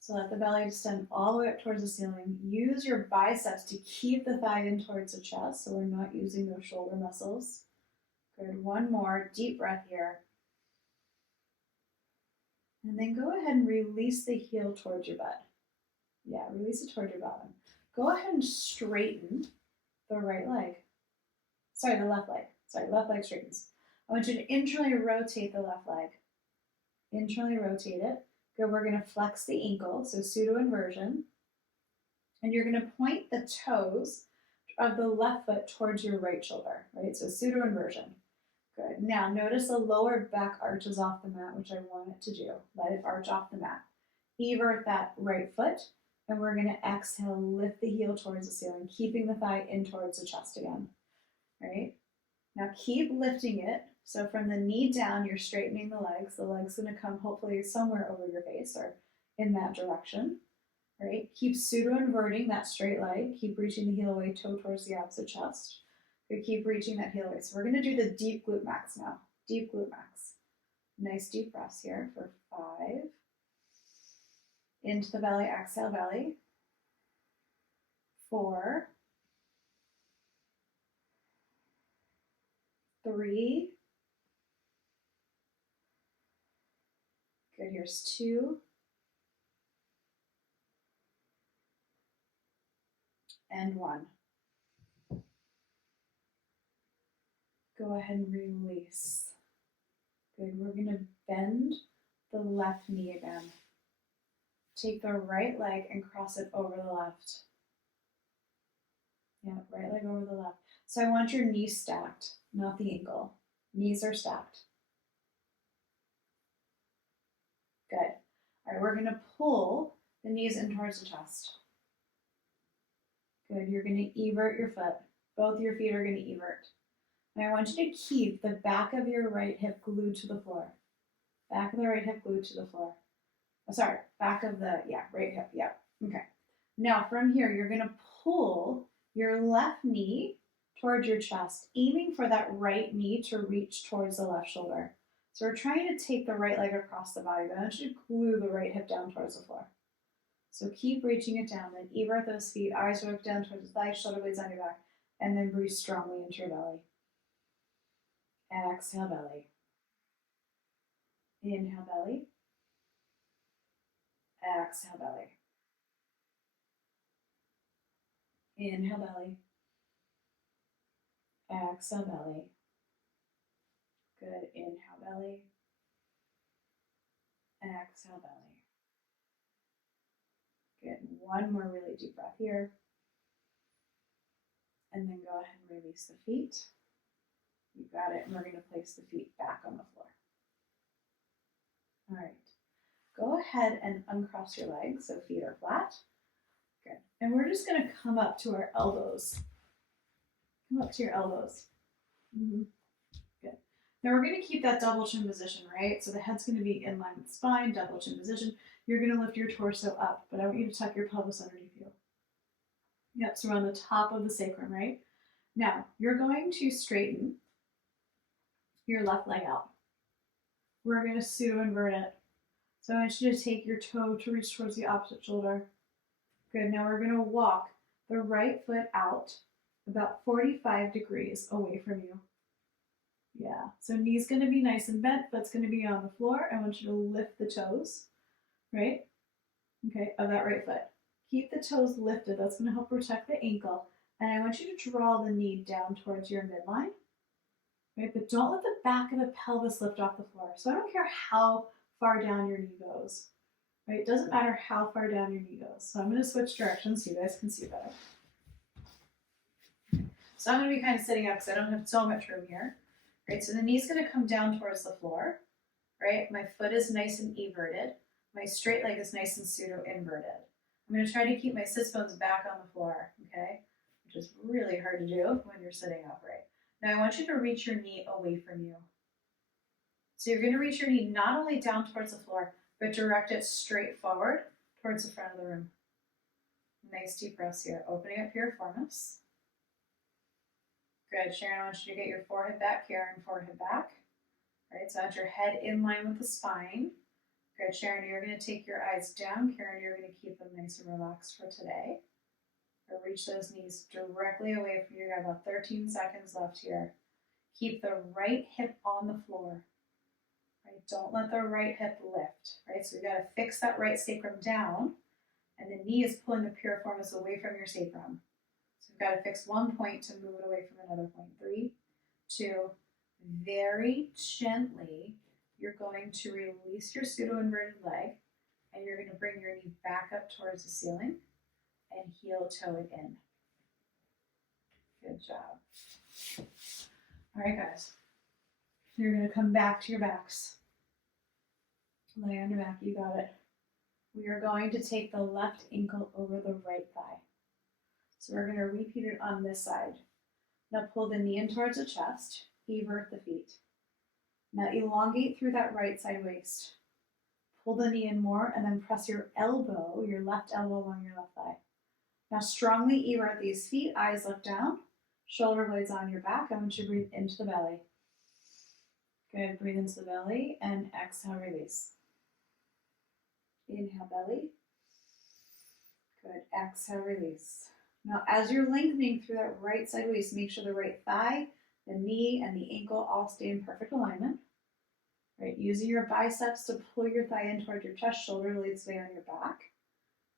So let the belly extend all the way up towards the ceiling. Use your biceps to keep the thigh in towards the chest, so we're not using those shoulder muscles. Good, 1 more, deep breath here. And then go ahead and release the heel towards your butt. Yeah, release it towards your bottom. Go ahead and straighten the right leg. Sorry, the left leg. Sorry, left leg straightens. I want you to internally rotate the left leg. Internally rotate it. Good, we're going to flex the ankle, so pseudo inversion. And you're going to point the toes of the left foot towards your right shoulder, right? So pseudo inversion. Good. Now notice the lower back arches off the mat, which I want it to do. Let it arch off the mat. Evert that right foot, and we're going to exhale, lift the heel towards the ceiling, keeping the thigh in towards the chest again. All right? Now keep lifting it. So from the knee down, you're straightening the legs. The leg's going to come hopefully somewhere over your face or in that direction. All right? Keep pseudo inverting that straight leg. Keep reaching the heel away, toe towards the opposite chest. Good, keep reaching that heel away. So we're going to do the deep glute max now. Deep glute max. Nice deep breaths here for 5. Into the belly, exhale belly. 4. 3. Good, here's 2. And 1. Go ahead and release. Good, we're going to bend the left knee again. Take the right leg and cross it over the left. Yeah, right leg over the left. So I want your knees stacked. not the ankle. Knees are stacked. Good. All right, we're going to pull the knees in towards the chest. Good. You're going to evert your foot. Both your feet are going to evert. And I want you to keep the back of your right hip glued to the floor. Back of the right hip glued to the floor. Oh, sorry, back of the, right hip, okay. Now from here, you're gonna pull your left knee towards your chest, aiming for that right knee to reach towards the left shoulder. So we're trying to take the right leg across the body, but I want you to glue the right hip down towards the floor. So keep reaching it down, then evert those feet, eyes look down towards the thighs, shoulder blades on your back, and then breathe strongly into your belly. Exhale, belly. Inhale, belly. Exhale, belly. Inhale, belly. Exhale, belly. Good. Inhale, belly. Exhale, belly. Good. One more really deep breath here. And then go ahead and release the feet. You got it. And we're going to place the feet back on the floor. All right. Go ahead and uncross your legs so feet are flat. Good. And we're just going to come up to our elbows. Come up to your elbows. Good. Now we're going to keep that double chin position, right? So the head's going to be in line with the spine, double chin position. You're going to lift your torso up, but I want you to tuck your pelvis underneath you. Yep, so we're on the top of the sacrum, right? Now, you're going to straighten your left leg out. We're going to pseudo invert it. So I want you to take your toe to reach towards the opposite shoulder. Good. Now we're going to walk the right foot out about 45 degrees away from you. Yeah. So knee's going to be nice and bent, foot's going to be on the floor. I want you to lift the toes, right? Okay, of that right foot. Keep the toes lifted. That's going to help protect the ankle. And I want you to draw the knee down towards your midline, right? But don't let the back of the pelvis lift off the floor. So I don't care how far down your knee goes, right? It doesn't matter how far down your knee goes. So I'm going to switch directions so you guys can see better. So I'm going to be kind of sitting up because I don't have so much room here, right? So the knee's going to come down towards the floor, right? My foot is nice and everted. My straight leg is nice and pseudo inverted. I'm going to try to keep my sits bones back on the floor, okay? Which is really hard to do when you're sitting upright. Now I want you to reach your knee away from you. So you're going to reach your knee not only down towards the floor, but direct it straight forward towards the front of the room. Nice deep breaths here. Opening up piriformis. Good. Sharon, I want you to get your forehead back here and forehead back. All right, so I want your head in line with the spine. Good. Sharon, you're going to take your eyes down. Karen, you're going to keep them nice and relaxed for today. Reach those knees directly away from you. You got about 13 seconds left here. Keep the right hip on the floor. Right? Don't let the right hip lift. Right? So we got to fix that right sacrum down, and the knee is pulling the piriformis away from your sacrum. So we've got to fix one point to move it away from another point. 3, 2, very gently, you're going to release your pseudo-inverted leg, and you're going to bring your knee back up towards the ceiling and heel toe it in. Good job. All right, guys. You're going to come back to your backs. Lay on your back. You got it. We are going to take the left ankle over the right thigh. So we're going to repeat it on this side. Now pull the knee in towards the chest. Evert the feet. Now elongate through that right side waist. Pull the knee in more and then press your elbow, your left elbow along your left thigh. Now strongly evert these feet, eyes look down, shoulder blades on your back. I want you to breathe into the belly. Good, breathe into the belly and exhale, release. Inhale, belly. Good, exhale, release. Now as you're lengthening through that right side waist, make sure the right thigh, the knee, and the ankle all stay in perfect alignment. Right, using your biceps to pull your thigh in towards your chest, shoulder blades lay on your back.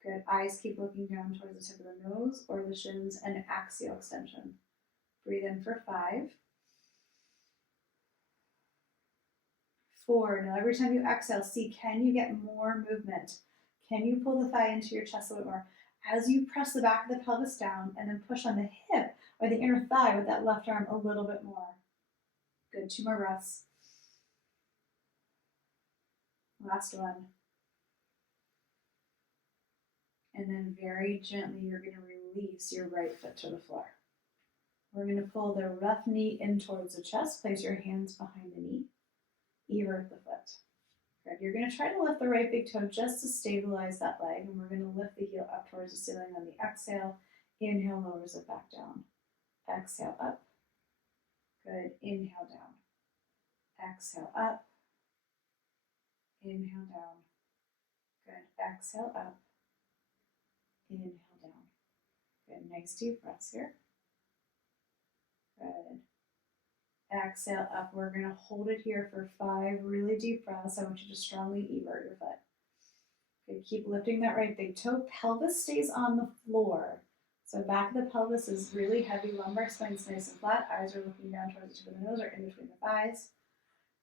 Good. Eyes keep looking down towards the tip of the nose or the shins and axial extension. Breathe in for 5. 4. Now every time you exhale, see, can you get more movement? Can you pull the thigh into your chest a little bit more? As you press the back of the pelvis down and then push on the hip or the inner thigh with that left arm a little bit more. Good, 2 more breaths. Last one. And then very gently, you're going to release your right foot to the floor. We're going to pull the left knee in towards the chest. Place your hands behind the knee. Evert the foot. Good. You're going to try to lift the right big toe just to stabilize that leg. And we're going to lift the heel up towards the ceiling on the exhale. Inhale, lowers it back down. Exhale, up. Good. Inhale, down. Exhale, up. Inhale, down. Good. Exhale, up. Inhale, down. Good. Nice deep breaths here. Good. Exhale, up. We're going to hold it here for 5 really deep breaths. I want you to strongly evert your foot. Okay, keep lifting that right big toe. Pelvis stays on the floor. So back of the pelvis is really heavy. Lumbar spine's nice and flat. Eyes are looking down towards the tip of the nose or in between the thighs.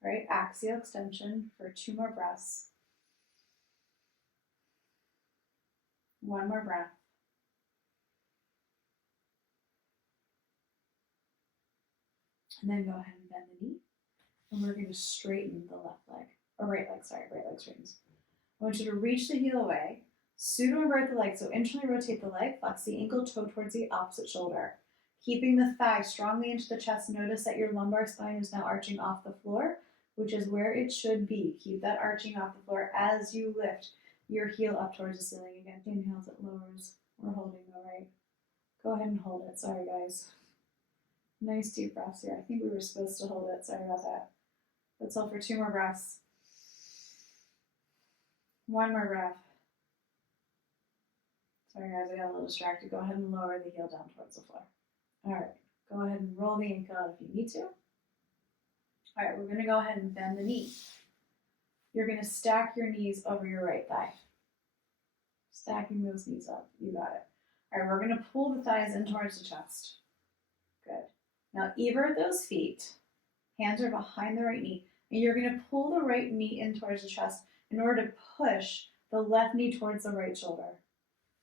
Right? Axial extension for 2 more breaths. 1 more breath. And then go ahead and bend the knee. And we're going to straighten the left leg. Or right leg, sorry. Right leg straightens. I want you to reach the heel away. Pseudo invert the leg. So internally rotate the leg. Flex the ankle toe towards the opposite shoulder. Keeping the thigh strongly into the chest. Notice that your lumbar spine is now arching off the floor, which is where it should be. Keep that arching off the floor as you lift your heel up towards the ceiling again. Inhales, it lowers. We're holding though, right? Go ahead and hold it. Sorry, guys. Nice deep breaths here. I think we were supposed to hold it. Sorry about that. Let's hold for 2 more breaths. 1 more breath. Sorry, guys, I got a little distracted. Go ahead and lower the heel down towards the floor. All right. Go ahead and roll the ankle out if you need to. All right, we're going to go ahead and bend the knee. You're going to stack your knees over your right thigh. Stacking those knees up. You got it. All right, we're going to pull the thighs in towards the chest. Good. Now, evert those feet. Hands are behind the right knee. And you're going to pull the right knee in towards the chest in order to push the left knee towards the right shoulder.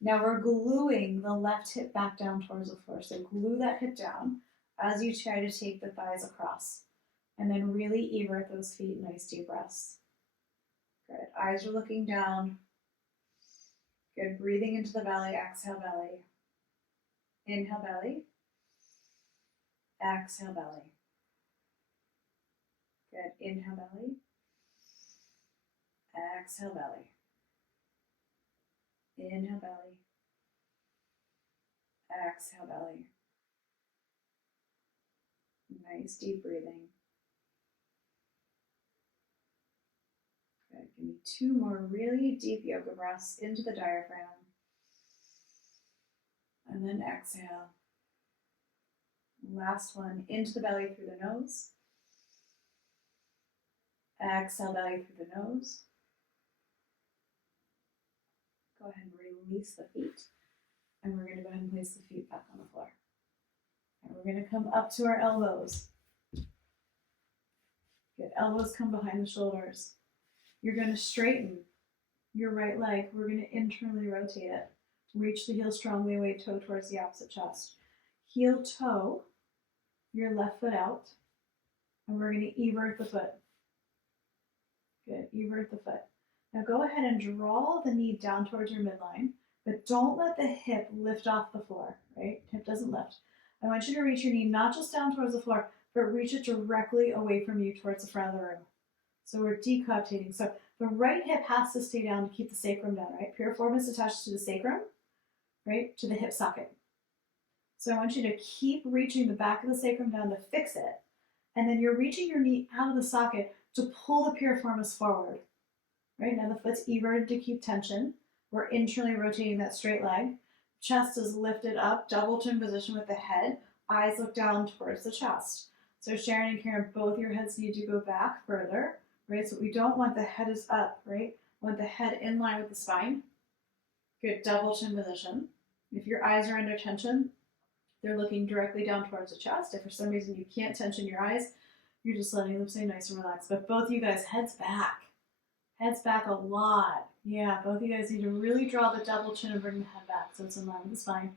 Now, we're gluing the left hip back down towards the floor. So glue that hip down as you try to take the thighs across. And then really evert those feet. Nice deep breaths. Good. Eyes are looking down. Good. Breathing into the belly. Exhale, belly. Inhale, belly. Exhale, belly. Good. Inhale, belly. Exhale, belly. Inhale, belly. Exhale, belly. Nice deep breathing. Good. Give me 2 more really deep yoga breaths into the diaphragm. And then exhale. Last one, into the belly through the nose. Exhale, belly through the nose. Go ahead and release the feet. And we're going to go ahead and place the feet back on the floor. And we're going to come up to our elbows. Good. Elbows come behind the shoulders. You're going to straighten your right leg. We're going to internally rotate it. Reach the heel strongly away, toe towards the opposite chest. Heel toe your left foot out. And we're going to evert the foot. Good. Evert the foot. Now go ahead and draw the knee down towards your midline, but don't let the hip lift off the floor, right? Hip doesn't lift. I want you to reach your knee not just down towards the floor, but reach it directly away from you towards the front of the room. So we're decoaptating. So the right hip has to stay down to keep the sacrum down, right? Piriformis attaches to the sacrum, right? To the hip socket. So I want you to keep reaching the back of the sacrum down to fix it. And then you're reaching your knee out of the socket to pull the piriformis forward. Right, now the foot's everted to keep tension. We're internally rotating that straight leg. Chest is lifted up, double chin position with the head. Eyes look down towards the chest. So Sharon and Karen, both your heads need to go back further, right? So we don't want the head is up, right? We want the head in line with the spine. Good, double chin position. If your eyes are under tension, they're looking directly down towards the chest. If for some reason you can't tension your eyes, you're just letting them stay nice and relaxed. But both you guys, heads back. Heads back a lot. Yeah, both of you guys need to really draw the double chin and bring the head back so it's in line with the spine.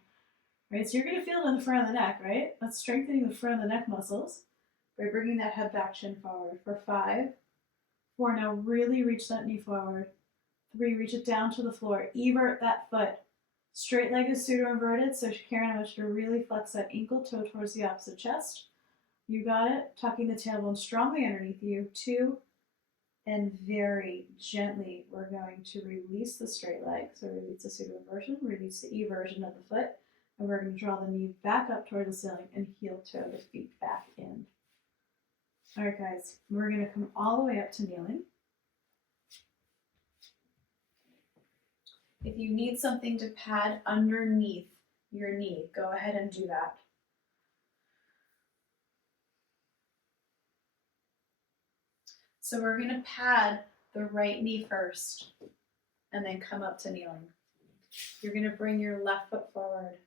Right, so you're going to feel it in the front of the neck, right? That's strengthening the front of the neck muscles. by bringing that head back, chin forward. For 5, 4, now really reach that knee forward. 3, reach it down to the floor. Evert that foot. Straight leg is pseudo-inverted, so Karen, I want you to really flex that ankle toe towards the opposite chest. You got it. Tucking the tailbone strongly underneath you. 2, and very gently, we're going to release the straight leg. So release the pseudo-inversion, release the eversion of the foot, and we're going to draw the knee back up toward the ceiling and heel toe the feet back in. All right, guys, we're going to come all the way up to kneeling. If you need something to pad underneath your knee, go ahead and do that. So we're going to pad the right knee first and then come up to kneeling. You're going to bring your left foot forward.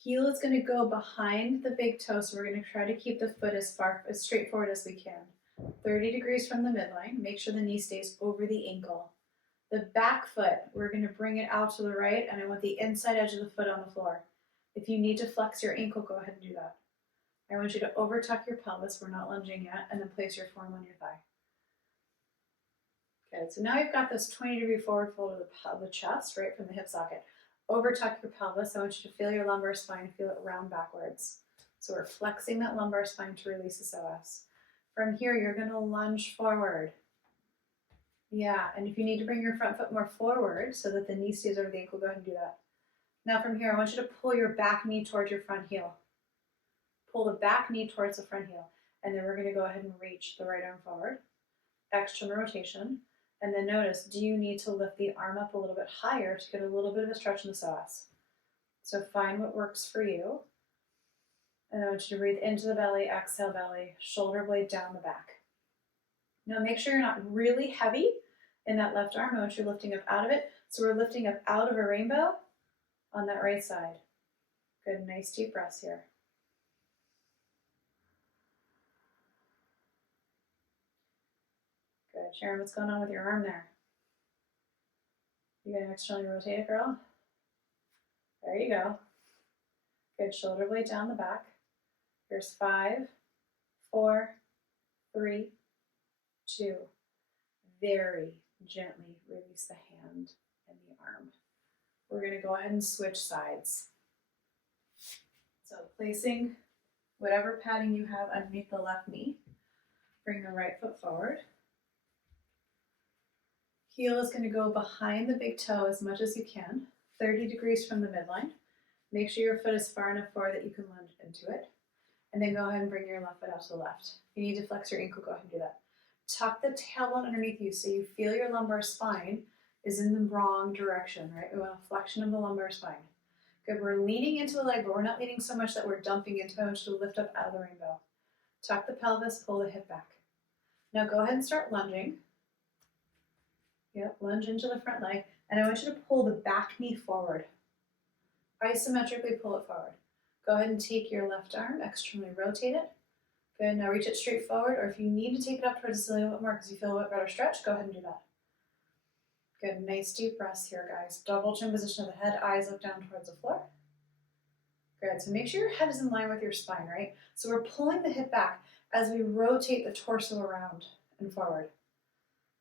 Heel is going to go behind the big toe, so we're going to try to keep the foot as straight forward as we can. 30 degrees from the midline. Make sure the knee stays over the ankle. The back foot, we're going to bring it out to the right, and I want the inside edge of the foot on the floor. If you need to flex your ankle, go ahead and do that. I want you to overtuck your pelvis, we're not lunging yet, and then place your forearm on your thigh. Good, so now you've got this 20-degree forward fold of the chest, right from the hip socket. Overtuck your pelvis. I want you to feel your lumbar spine, feel it round backwards. So we're flexing that lumbar spine to release the psoas. From here, you're going to lunge forward. Yeah, and if you need to bring your front foot more forward so that the knee stays over the ankle, go ahead and do that. Now from here, I want you to pull your back knee towards your front heel. Pull the back knee towards the front heel. And then we're going to go ahead and reach the right arm forward. External rotation. And then notice, do you need to lift the arm up a little bit higher to get a little bit of a stretch in the psoas? So find what works for you. And I want you to breathe into the belly, exhale belly, shoulder blade down the back. Now make sure you're not really heavy in that left arm. I want you lifting up out of it. So we're lifting up out of a rainbow on that right side. Good, nice deep breaths here. Good, Sharon, what's going on with your arm there? You gonna externally rotate it, girl? There you go. Good, shoulder blade down the back. Here's 5, 4, 3, 2. Very gently release the hand and the arm. We're going to go ahead and switch sides. So placing whatever padding you have underneath the left knee, bring the right foot forward. Heel is going to go behind the big toe as much as you can, 30 degrees from the midline. Make sure your foot is far enough forward that you can lunge into it. And then go ahead and bring your left foot out to the left. If you need to flex your ankle, go ahead and do that. Tuck the tailbone underneath you so you feel your lumbar spine is in the wrong direction, right? We want a flexion of the lumbar spine. Good, we're leaning into the leg, but we're not leaning so much that we're dumping into it. I want you to lift up out of the rainbow. Tuck the pelvis, pull the hip back. Now go ahead and start lunging. Yep, lunge into the front leg. And I want you to pull the back knee forward. Isometrically pull it forward. Go ahead and take your left arm, externally rotate it. Good, now reach it straight forward, or if you need to take it up towards the ceiling a bit more because you feel a bit better stretch, go ahead and do that. Good, nice deep breaths here, guys. Double chin position of the head, eyes look down towards the floor. Good, so make sure your head is in line with your spine, right? So we're pulling the hip back as we rotate the torso around and forward.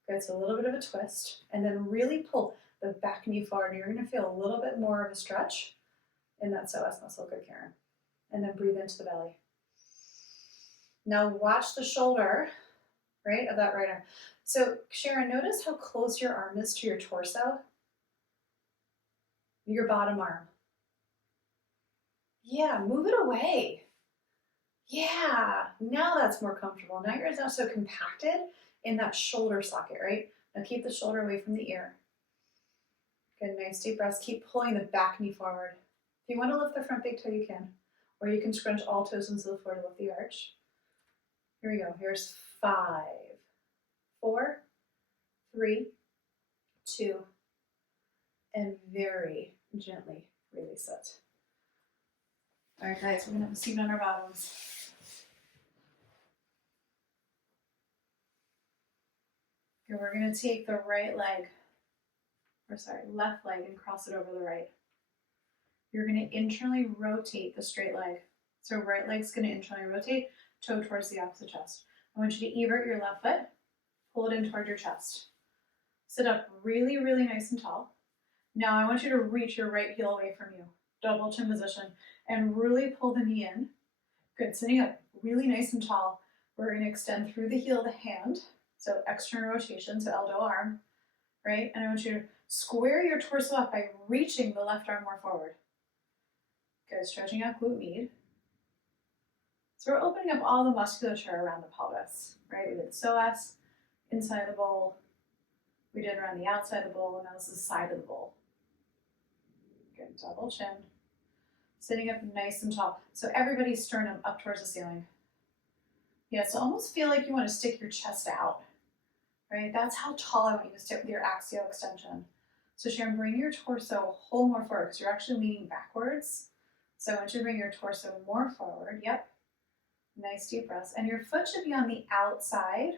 Good, so a little bit of a twist, and then really pull the back knee forward. You're gonna feel a little bit more of a stretch in that psoas muscle, good, Karen. And then breathe into the belly. Now watch the shoulder, right, of that right arm. So Sharon, notice how close your arm is to your torso, your bottom arm. Yeah, move it away. Yeah, now that's more comfortable. Now you're not so compacted in that shoulder socket, right? Now keep the shoulder away from the ear. Good, nice deep breaths. Keep pulling the back knee forward. If you want to lift the front big toe, you can. Or you can scrunch all toes into the floor to lift the arch. Here we go. Here's 5, 4, 3, 2, and very gently release it. All right, guys, we're going to have a seat on our bottoms. Okay, we're going to take the left leg and cross it over the right. you're going to internally rotate the straight leg. So right leg's going to internally rotate, toe towards the opposite chest. I want you to evert your left foot, pull it in toward your chest. Sit up really, really nice and tall. Now I want you to reach your right heel away from you. Double chin position, and really pull the knee in. Good, sitting up really nice and tall. We're going to extend through the heel of the hand, so external rotation, so elbow arm, right? And I want you to square your torso up by reaching the left arm more forward. Good, stretching out glute med. So we're opening up all the musculature around the pelvis, right? We did psoas, inside the bowl. We did around the outside of the bowl, and now this is the side of the bowl. Good, double chin. Sitting up nice and tall. So everybody's sternum up towards the ceiling. Yeah, so almost feel like you want to stick your chest out, right? That's how tall I want you to sit with your axial extension. So Sharon, bring your torso whole more forward because you're actually leaning backwards. So I want you to bring your torso more forward. Yep. Nice deep breaths. And your foot should be on the outside,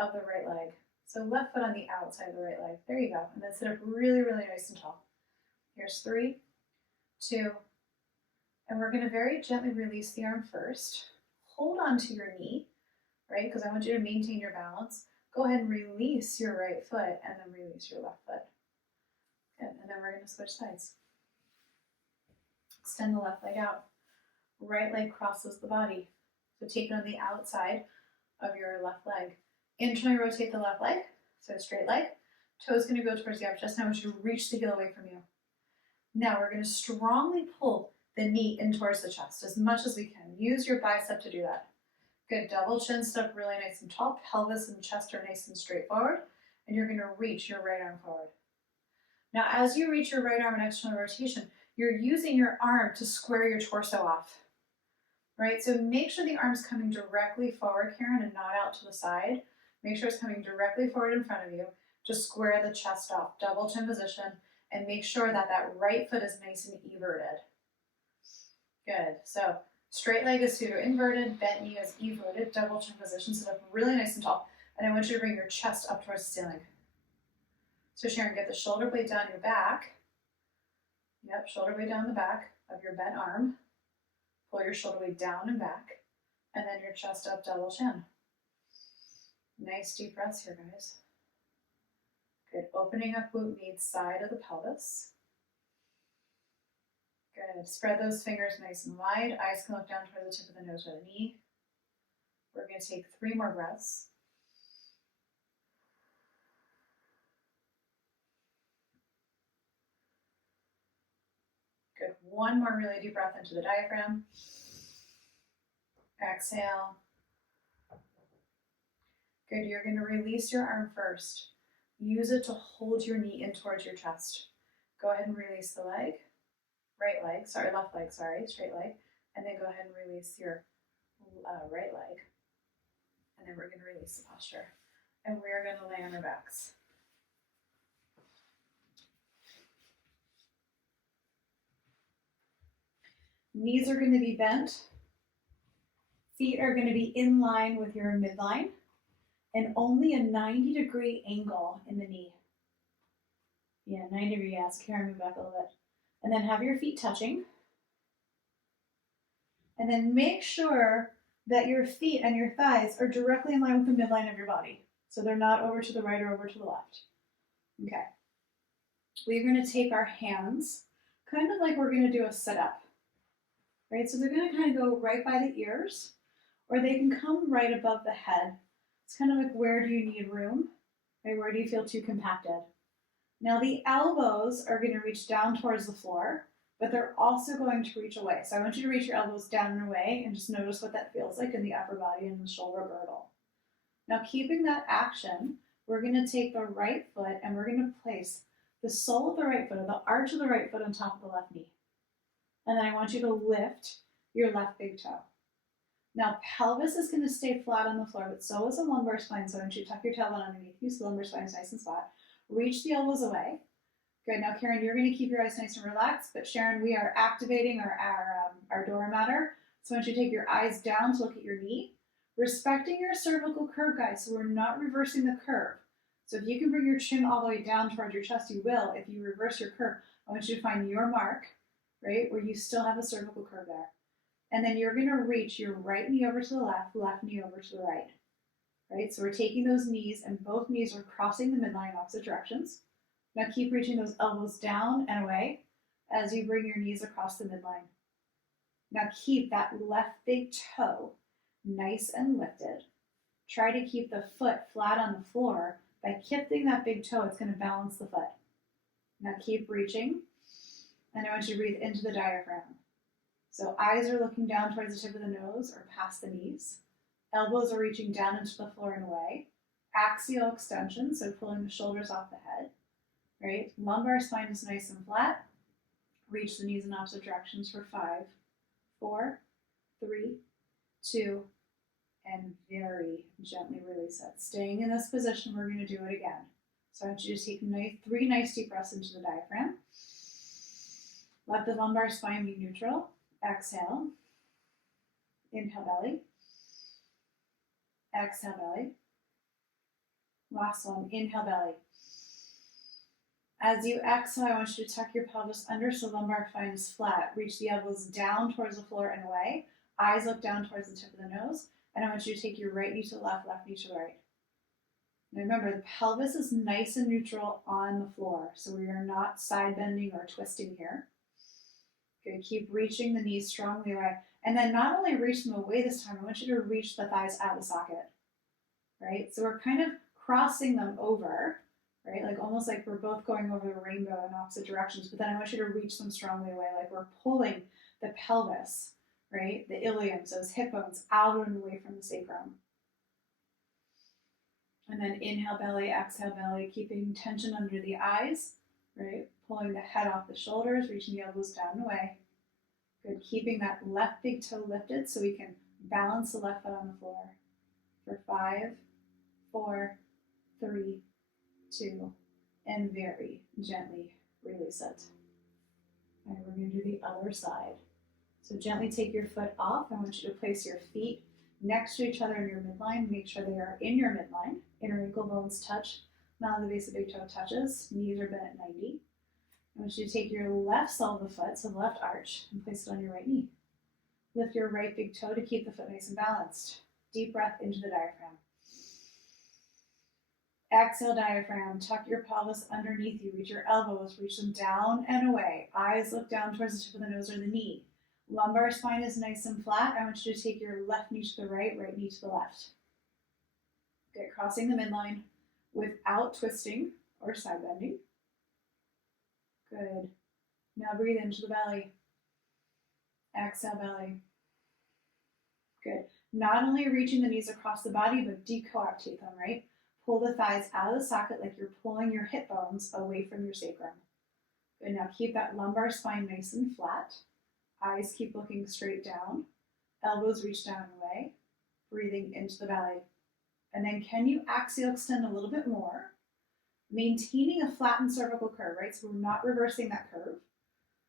of the right leg. So left foot on the outside of the right leg. There you go. And then sit up really, really nice and tall. Here's 3, 2, and we're going to very gently release the arm first. Hold on to your knee, right? Because I want you to maintain your balance. Go ahead and release your right foot and then release your left foot. Good. And then we're going to switch sides. Extend the left leg out. Right leg crosses the body. So take it on the outside of your left leg. Internally rotate the left leg, so straight leg. Toe's going to go towards the upper chest. Now I want you to reach the heel away from you. Now we're going to strongly pull the knee in towards the chest as much as we can. Use your bicep to do that. Good, double chin, sit up really nice and tall. Pelvis and chest are nice and straight forward. And you're going to reach your right arm forward. Now as you reach your right arm in external rotation, you're using your arm to square your torso off. Right, so make sure the arm's coming directly forward, Karen, and not out to the side. Make sure it's coming directly forward in front of you to square the chest off. Double chin position, and make sure that that right foot is nice and everted. Good, so straight leg is pseudo inverted, bent knee is everted, double chin position, sit up really nice and tall. And I want you to bring your chest up towards the ceiling. So Sharon, get the shoulder blade down your back. Yep, shoulder blade down the back of your bent arm. Pull your shoulder blade down and back, and then your chest up, double chin. Nice deep breaths here, guys. Good, opening up glute med, side of the pelvis. Good, spread those fingers nice and wide. Eyes can look down toward the tip of the nose or the knee. We're going to take 3 more breaths. Good, 1 more really deep breath into the diaphragm. Exhale. Good, you're going to release your arm first. Use it to hold your knee in towards your chest. Go ahead and release the leg. Left leg, straight leg. And then go ahead and release your right leg. And then we're going to release the posture. And we're going to lay on our backs. Knees are going to be bent. Feet are going to be in line with your midline. And only a 90-degree angle in the knee. 90 degree, yes. Karen, move back a little bit. And then have your feet touching. And then make sure that your feet and your thighs are directly in line with the midline of your body. So they're not over to the right or over to the left. Okay. We're going to take our hands, kind of like we're going to do a sit-up. Right? So they're going to kind of go right by the ears, or they can come right above the head. It's kind of like, where do you need room? Right? Where do you feel too compacted? Now the elbows are going to reach down towards the floor, but they're also going to reach away. So I want you to reach your elbows down and away and just notice what that feels like in the upper body and the shoulder girdle. Now keeping that action, we're going to take the right foot and we're going to place the sole of the right foot, or the arch of the right foot on top of the left knee. And then I want you to lift your left big toe. Now, pelvis is going to stay flat on the floor, but so is the lumbar spine. So I want you to tuck your tailbone underneath you so the lumbar spine is nice and flat. Reach the elbows away. Good. Now, Karen, you're going to keep your eyes nice and relaxed, but Sharon, we are activating our dora mater. So I want you to take your eyes down to look at your knee, respecting your cervical curve, guys. So we're not reversing the curve. So if you can bring your chin all the way down towards your chest, you will. If you reverse your curve, I want you to find your mark, right, where you still have a cervical curve there. And then you're going to reach your right knee over to the left knee over to the right. Right? So we're taking those knees, and both knees are crossing the midline in opposite directions. Now keep reaching those elbows down and away as you bring your knees across the midline. Now keep that left big toe nice and lifted. Try to keep the foot flat on the floor. By kipting that big toe, it's going to balance the foot. Now keep reaching, and I want you to breathe into the diaphragm. So eyes are looking down towards the tip of the nose or past the knees. Elbows are reaching down into the floor and away. Axial extension, so pulling the shoulders off the head, right? Lumbar spine is nice and flat. Reach the knees in opposite directions for 5, 4, 3, 2, and very gently release it. Staying in this position, we're going to do it again. So I want you to take 3 nice deep breaths into the diaphragm. Let the lumbar spine be neutral. Exhale. Inhale belly. Exhale belly. Last one, inhale belly. As you exhale, I want you to tuck your pelvis under so lumbar spine is flat. Reach the elbows down towards the floor and away. Eyes look down towards the tip of the nose. And I want you to take your right knee to the left knee to the right. Now remember, the pelvis is nice and neutral on the floor, so we are not side bending or twisting here. Okay, keep reaching the knees strongly away. And then not only reach them away this time, I want you to reach the thighs out of the socket, right? So we're kind of crossing them over, right? Like almost like we're both going over the rainbow in opposite directions, but then I want you to reach them strongly away, like we're pulling the pelvis, right? The iliums, those hip bones, out and away from the sacrum. And then inhale belly, exhale belly, keeping tension under the eyes, right? Pulling the head off the shoulders, reaching the elbows down and away. Good, keeping that left big toe lifted so we can balance the left foot on the floor. For 5, 4, 3, 2, and very gently release it. All right, we're going to do the other side. So gently take your foot off. I want you to place your feet next to each other in your midline. Make sure they are in your midline. Inner ankle bones touch. Now the base of the big toe touches. Knees are bent at 90. I want you to take your left sole of the foot, so the left arch, and place it on your right knee. Lift your right big toe to keep the foot nice and balanced. Deep breath into the diaphragm. Exhale, diaphragm. Tuck your pelvis underneath you. Reach your elbows. Reach them down and away. Eyes look down towards the tip of the nose or the knee. Lumbar spine is nice and flat. I want you to take your left knee to the right knee to the left. Good, crossing the midline without twisting or side bending. Good. Now breathe into the belly. Exhale, belly. Good. Not only reaching the knees across the body, but decoaptate them, right? Pull the thighs out of the socket like you're pulling your hip bones away from your sacrum. Good. Now keep that lumbar spine nice and flat. Eyes keep looking straight down. Elbows reach down and away. Breathing into the belly. And then can you axial extend a little bit more? Maintaining a flattened cervical curve, right? So we're not reversing that curve.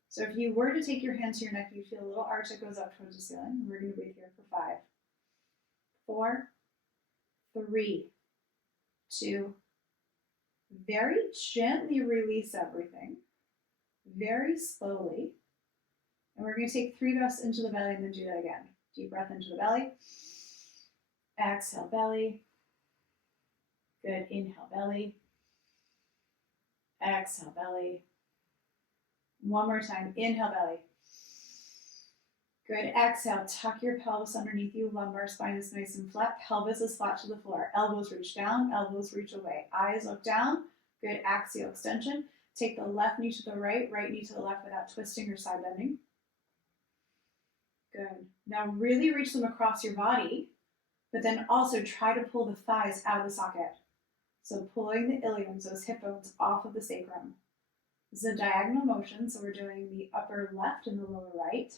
So if you were to take your hand to your neck, you'd feel a little arch that goes up towards the ceiling. We're going to breathe here for 5, 4, 3, 2. Very gently release everything. Very slowly. And we're going to take 3 breaths into the belly and then do that again. Deep breath into the belly. Exhale, belly. Good. Inhale, belly. Exhale, belly. One more time. Inhale, belly. Good. Exhale. Tuck your pelvis underneath you. Lumbar spine is nice and flat. Pelvis is flat to the floor. Elbows reach down. Elbows reach away. Eyes look down. Good. Axial extension. Take the left knee to the right knee to the left without twisting or side bending. Good. Now really reach them across your body, but then also try to pull the thighs out of the socket. So pulling the iliums, those hip bones, off of the sacrum. This is a diagonal motion, so we're doing the upper left and the lower right.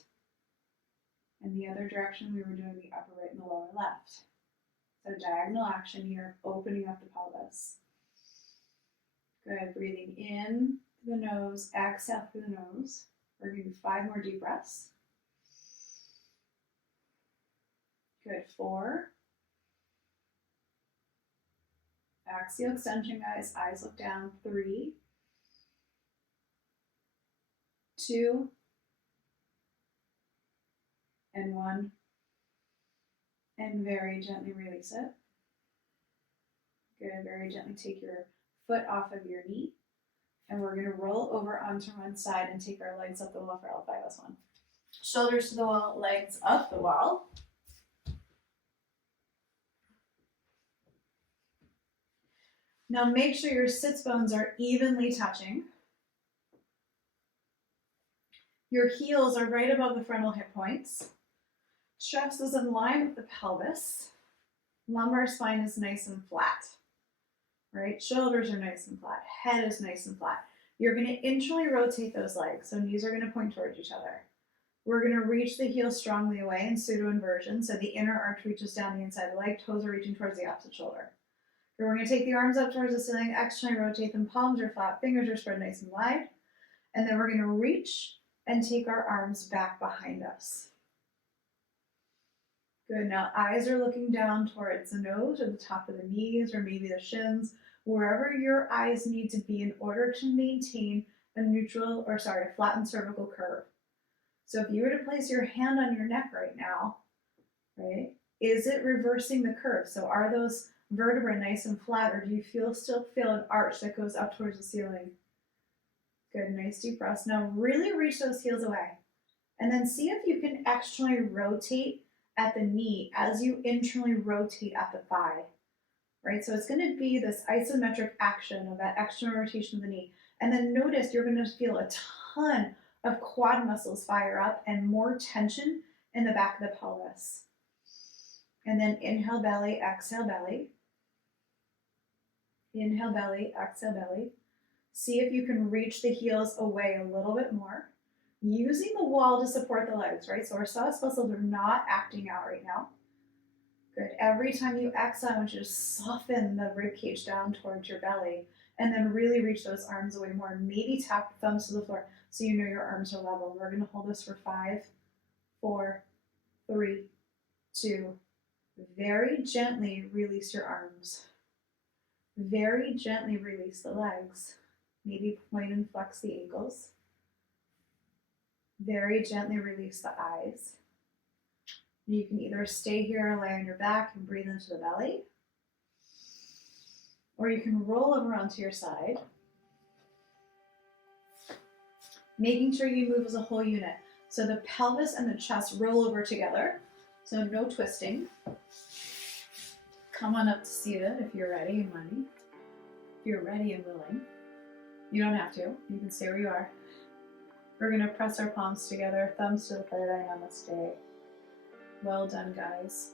And the other direction, we were doing the upper right and the lower left. So diagonal action here, opening up the pelvis. Good, breathing in through the nose, exhale through the nose. We're going to do 5 more deep breaths. Good, 4. Axial extension, guys. Eyes look down. 3. 2, and 1, and very gently release it. Good, very gently take your foot off of your knee, and we're gonna roll over onto one side and take our legs up the wall for L5S1. Shoulders to the wall, legs up the wall. Now make sure your sits bones are evenly touching. Your heels are right above the frontal hip points. Chest is in line with the pelvis. Lumbar spine is nice and flat, right? Shoulders are nice and flat. Head is nice and flat. You're going to internally rotate those legs, so knees are going to point towards each other. We're going to reach the heels strongly away in pseudo inversion, so the inner arch reaches down the inside of the leg, toes are reaching towards the opposite shoulder. We're going to take the arms up towards the ceiling, externally rotate them, palms are flat, fingers are spread nice and wide, and then we're going to reach and take our arms back behind us. Good, now eyes are looking down towards the nose or the top of the knees or maybe the shins, wherever your eyes need to be in order to maintain a flattened cervical curve. So if you were to place your hand on your neck right now, right, is it reversing the curve? So are those vertebrae nice and flat, or do you still feel an arch that goes up towards the ceiling? Good, nice deep breaths. Now really reach those heels away. And then see if you can externally rotate at the knee as you internally rotate at the thigh, right? So it's going to be this isometric action of that external rotation of the knee. And then notice you're going to feel a ton of quad muscles fire up and more tension in the back of the pelvis. And then inhale belly, exhale belly. Inhale belly, exhale belly. See if you can reach the heels away a little bit more, using the wall to support the legs, right? So our psoas muscles are not acting out right now. Good. Every time you exhale, I want you to soften the rib cage down towards your belly, and then really reach those arms away more. Maybe tap the thumbs to the floor so you know your arms are level. We're going to hold this for 5, 4, 3, 2. Very gently release your arms. Very gently release the legs. Maybe point and flex the ankles. Very gently release the eyes. You can either stay here or lay on your back and breathe into the belly, or you can roll over onto your side, making sure you move as a whole unit. So the pelvis and the chest roll over together, so no twisting. Come on up to seated if you're ready and willing. If you're ready and willing. You don't have to. You can stay where you are. We're going to press our palms together, thumbs to the third eye. Namaste. Well done, guys.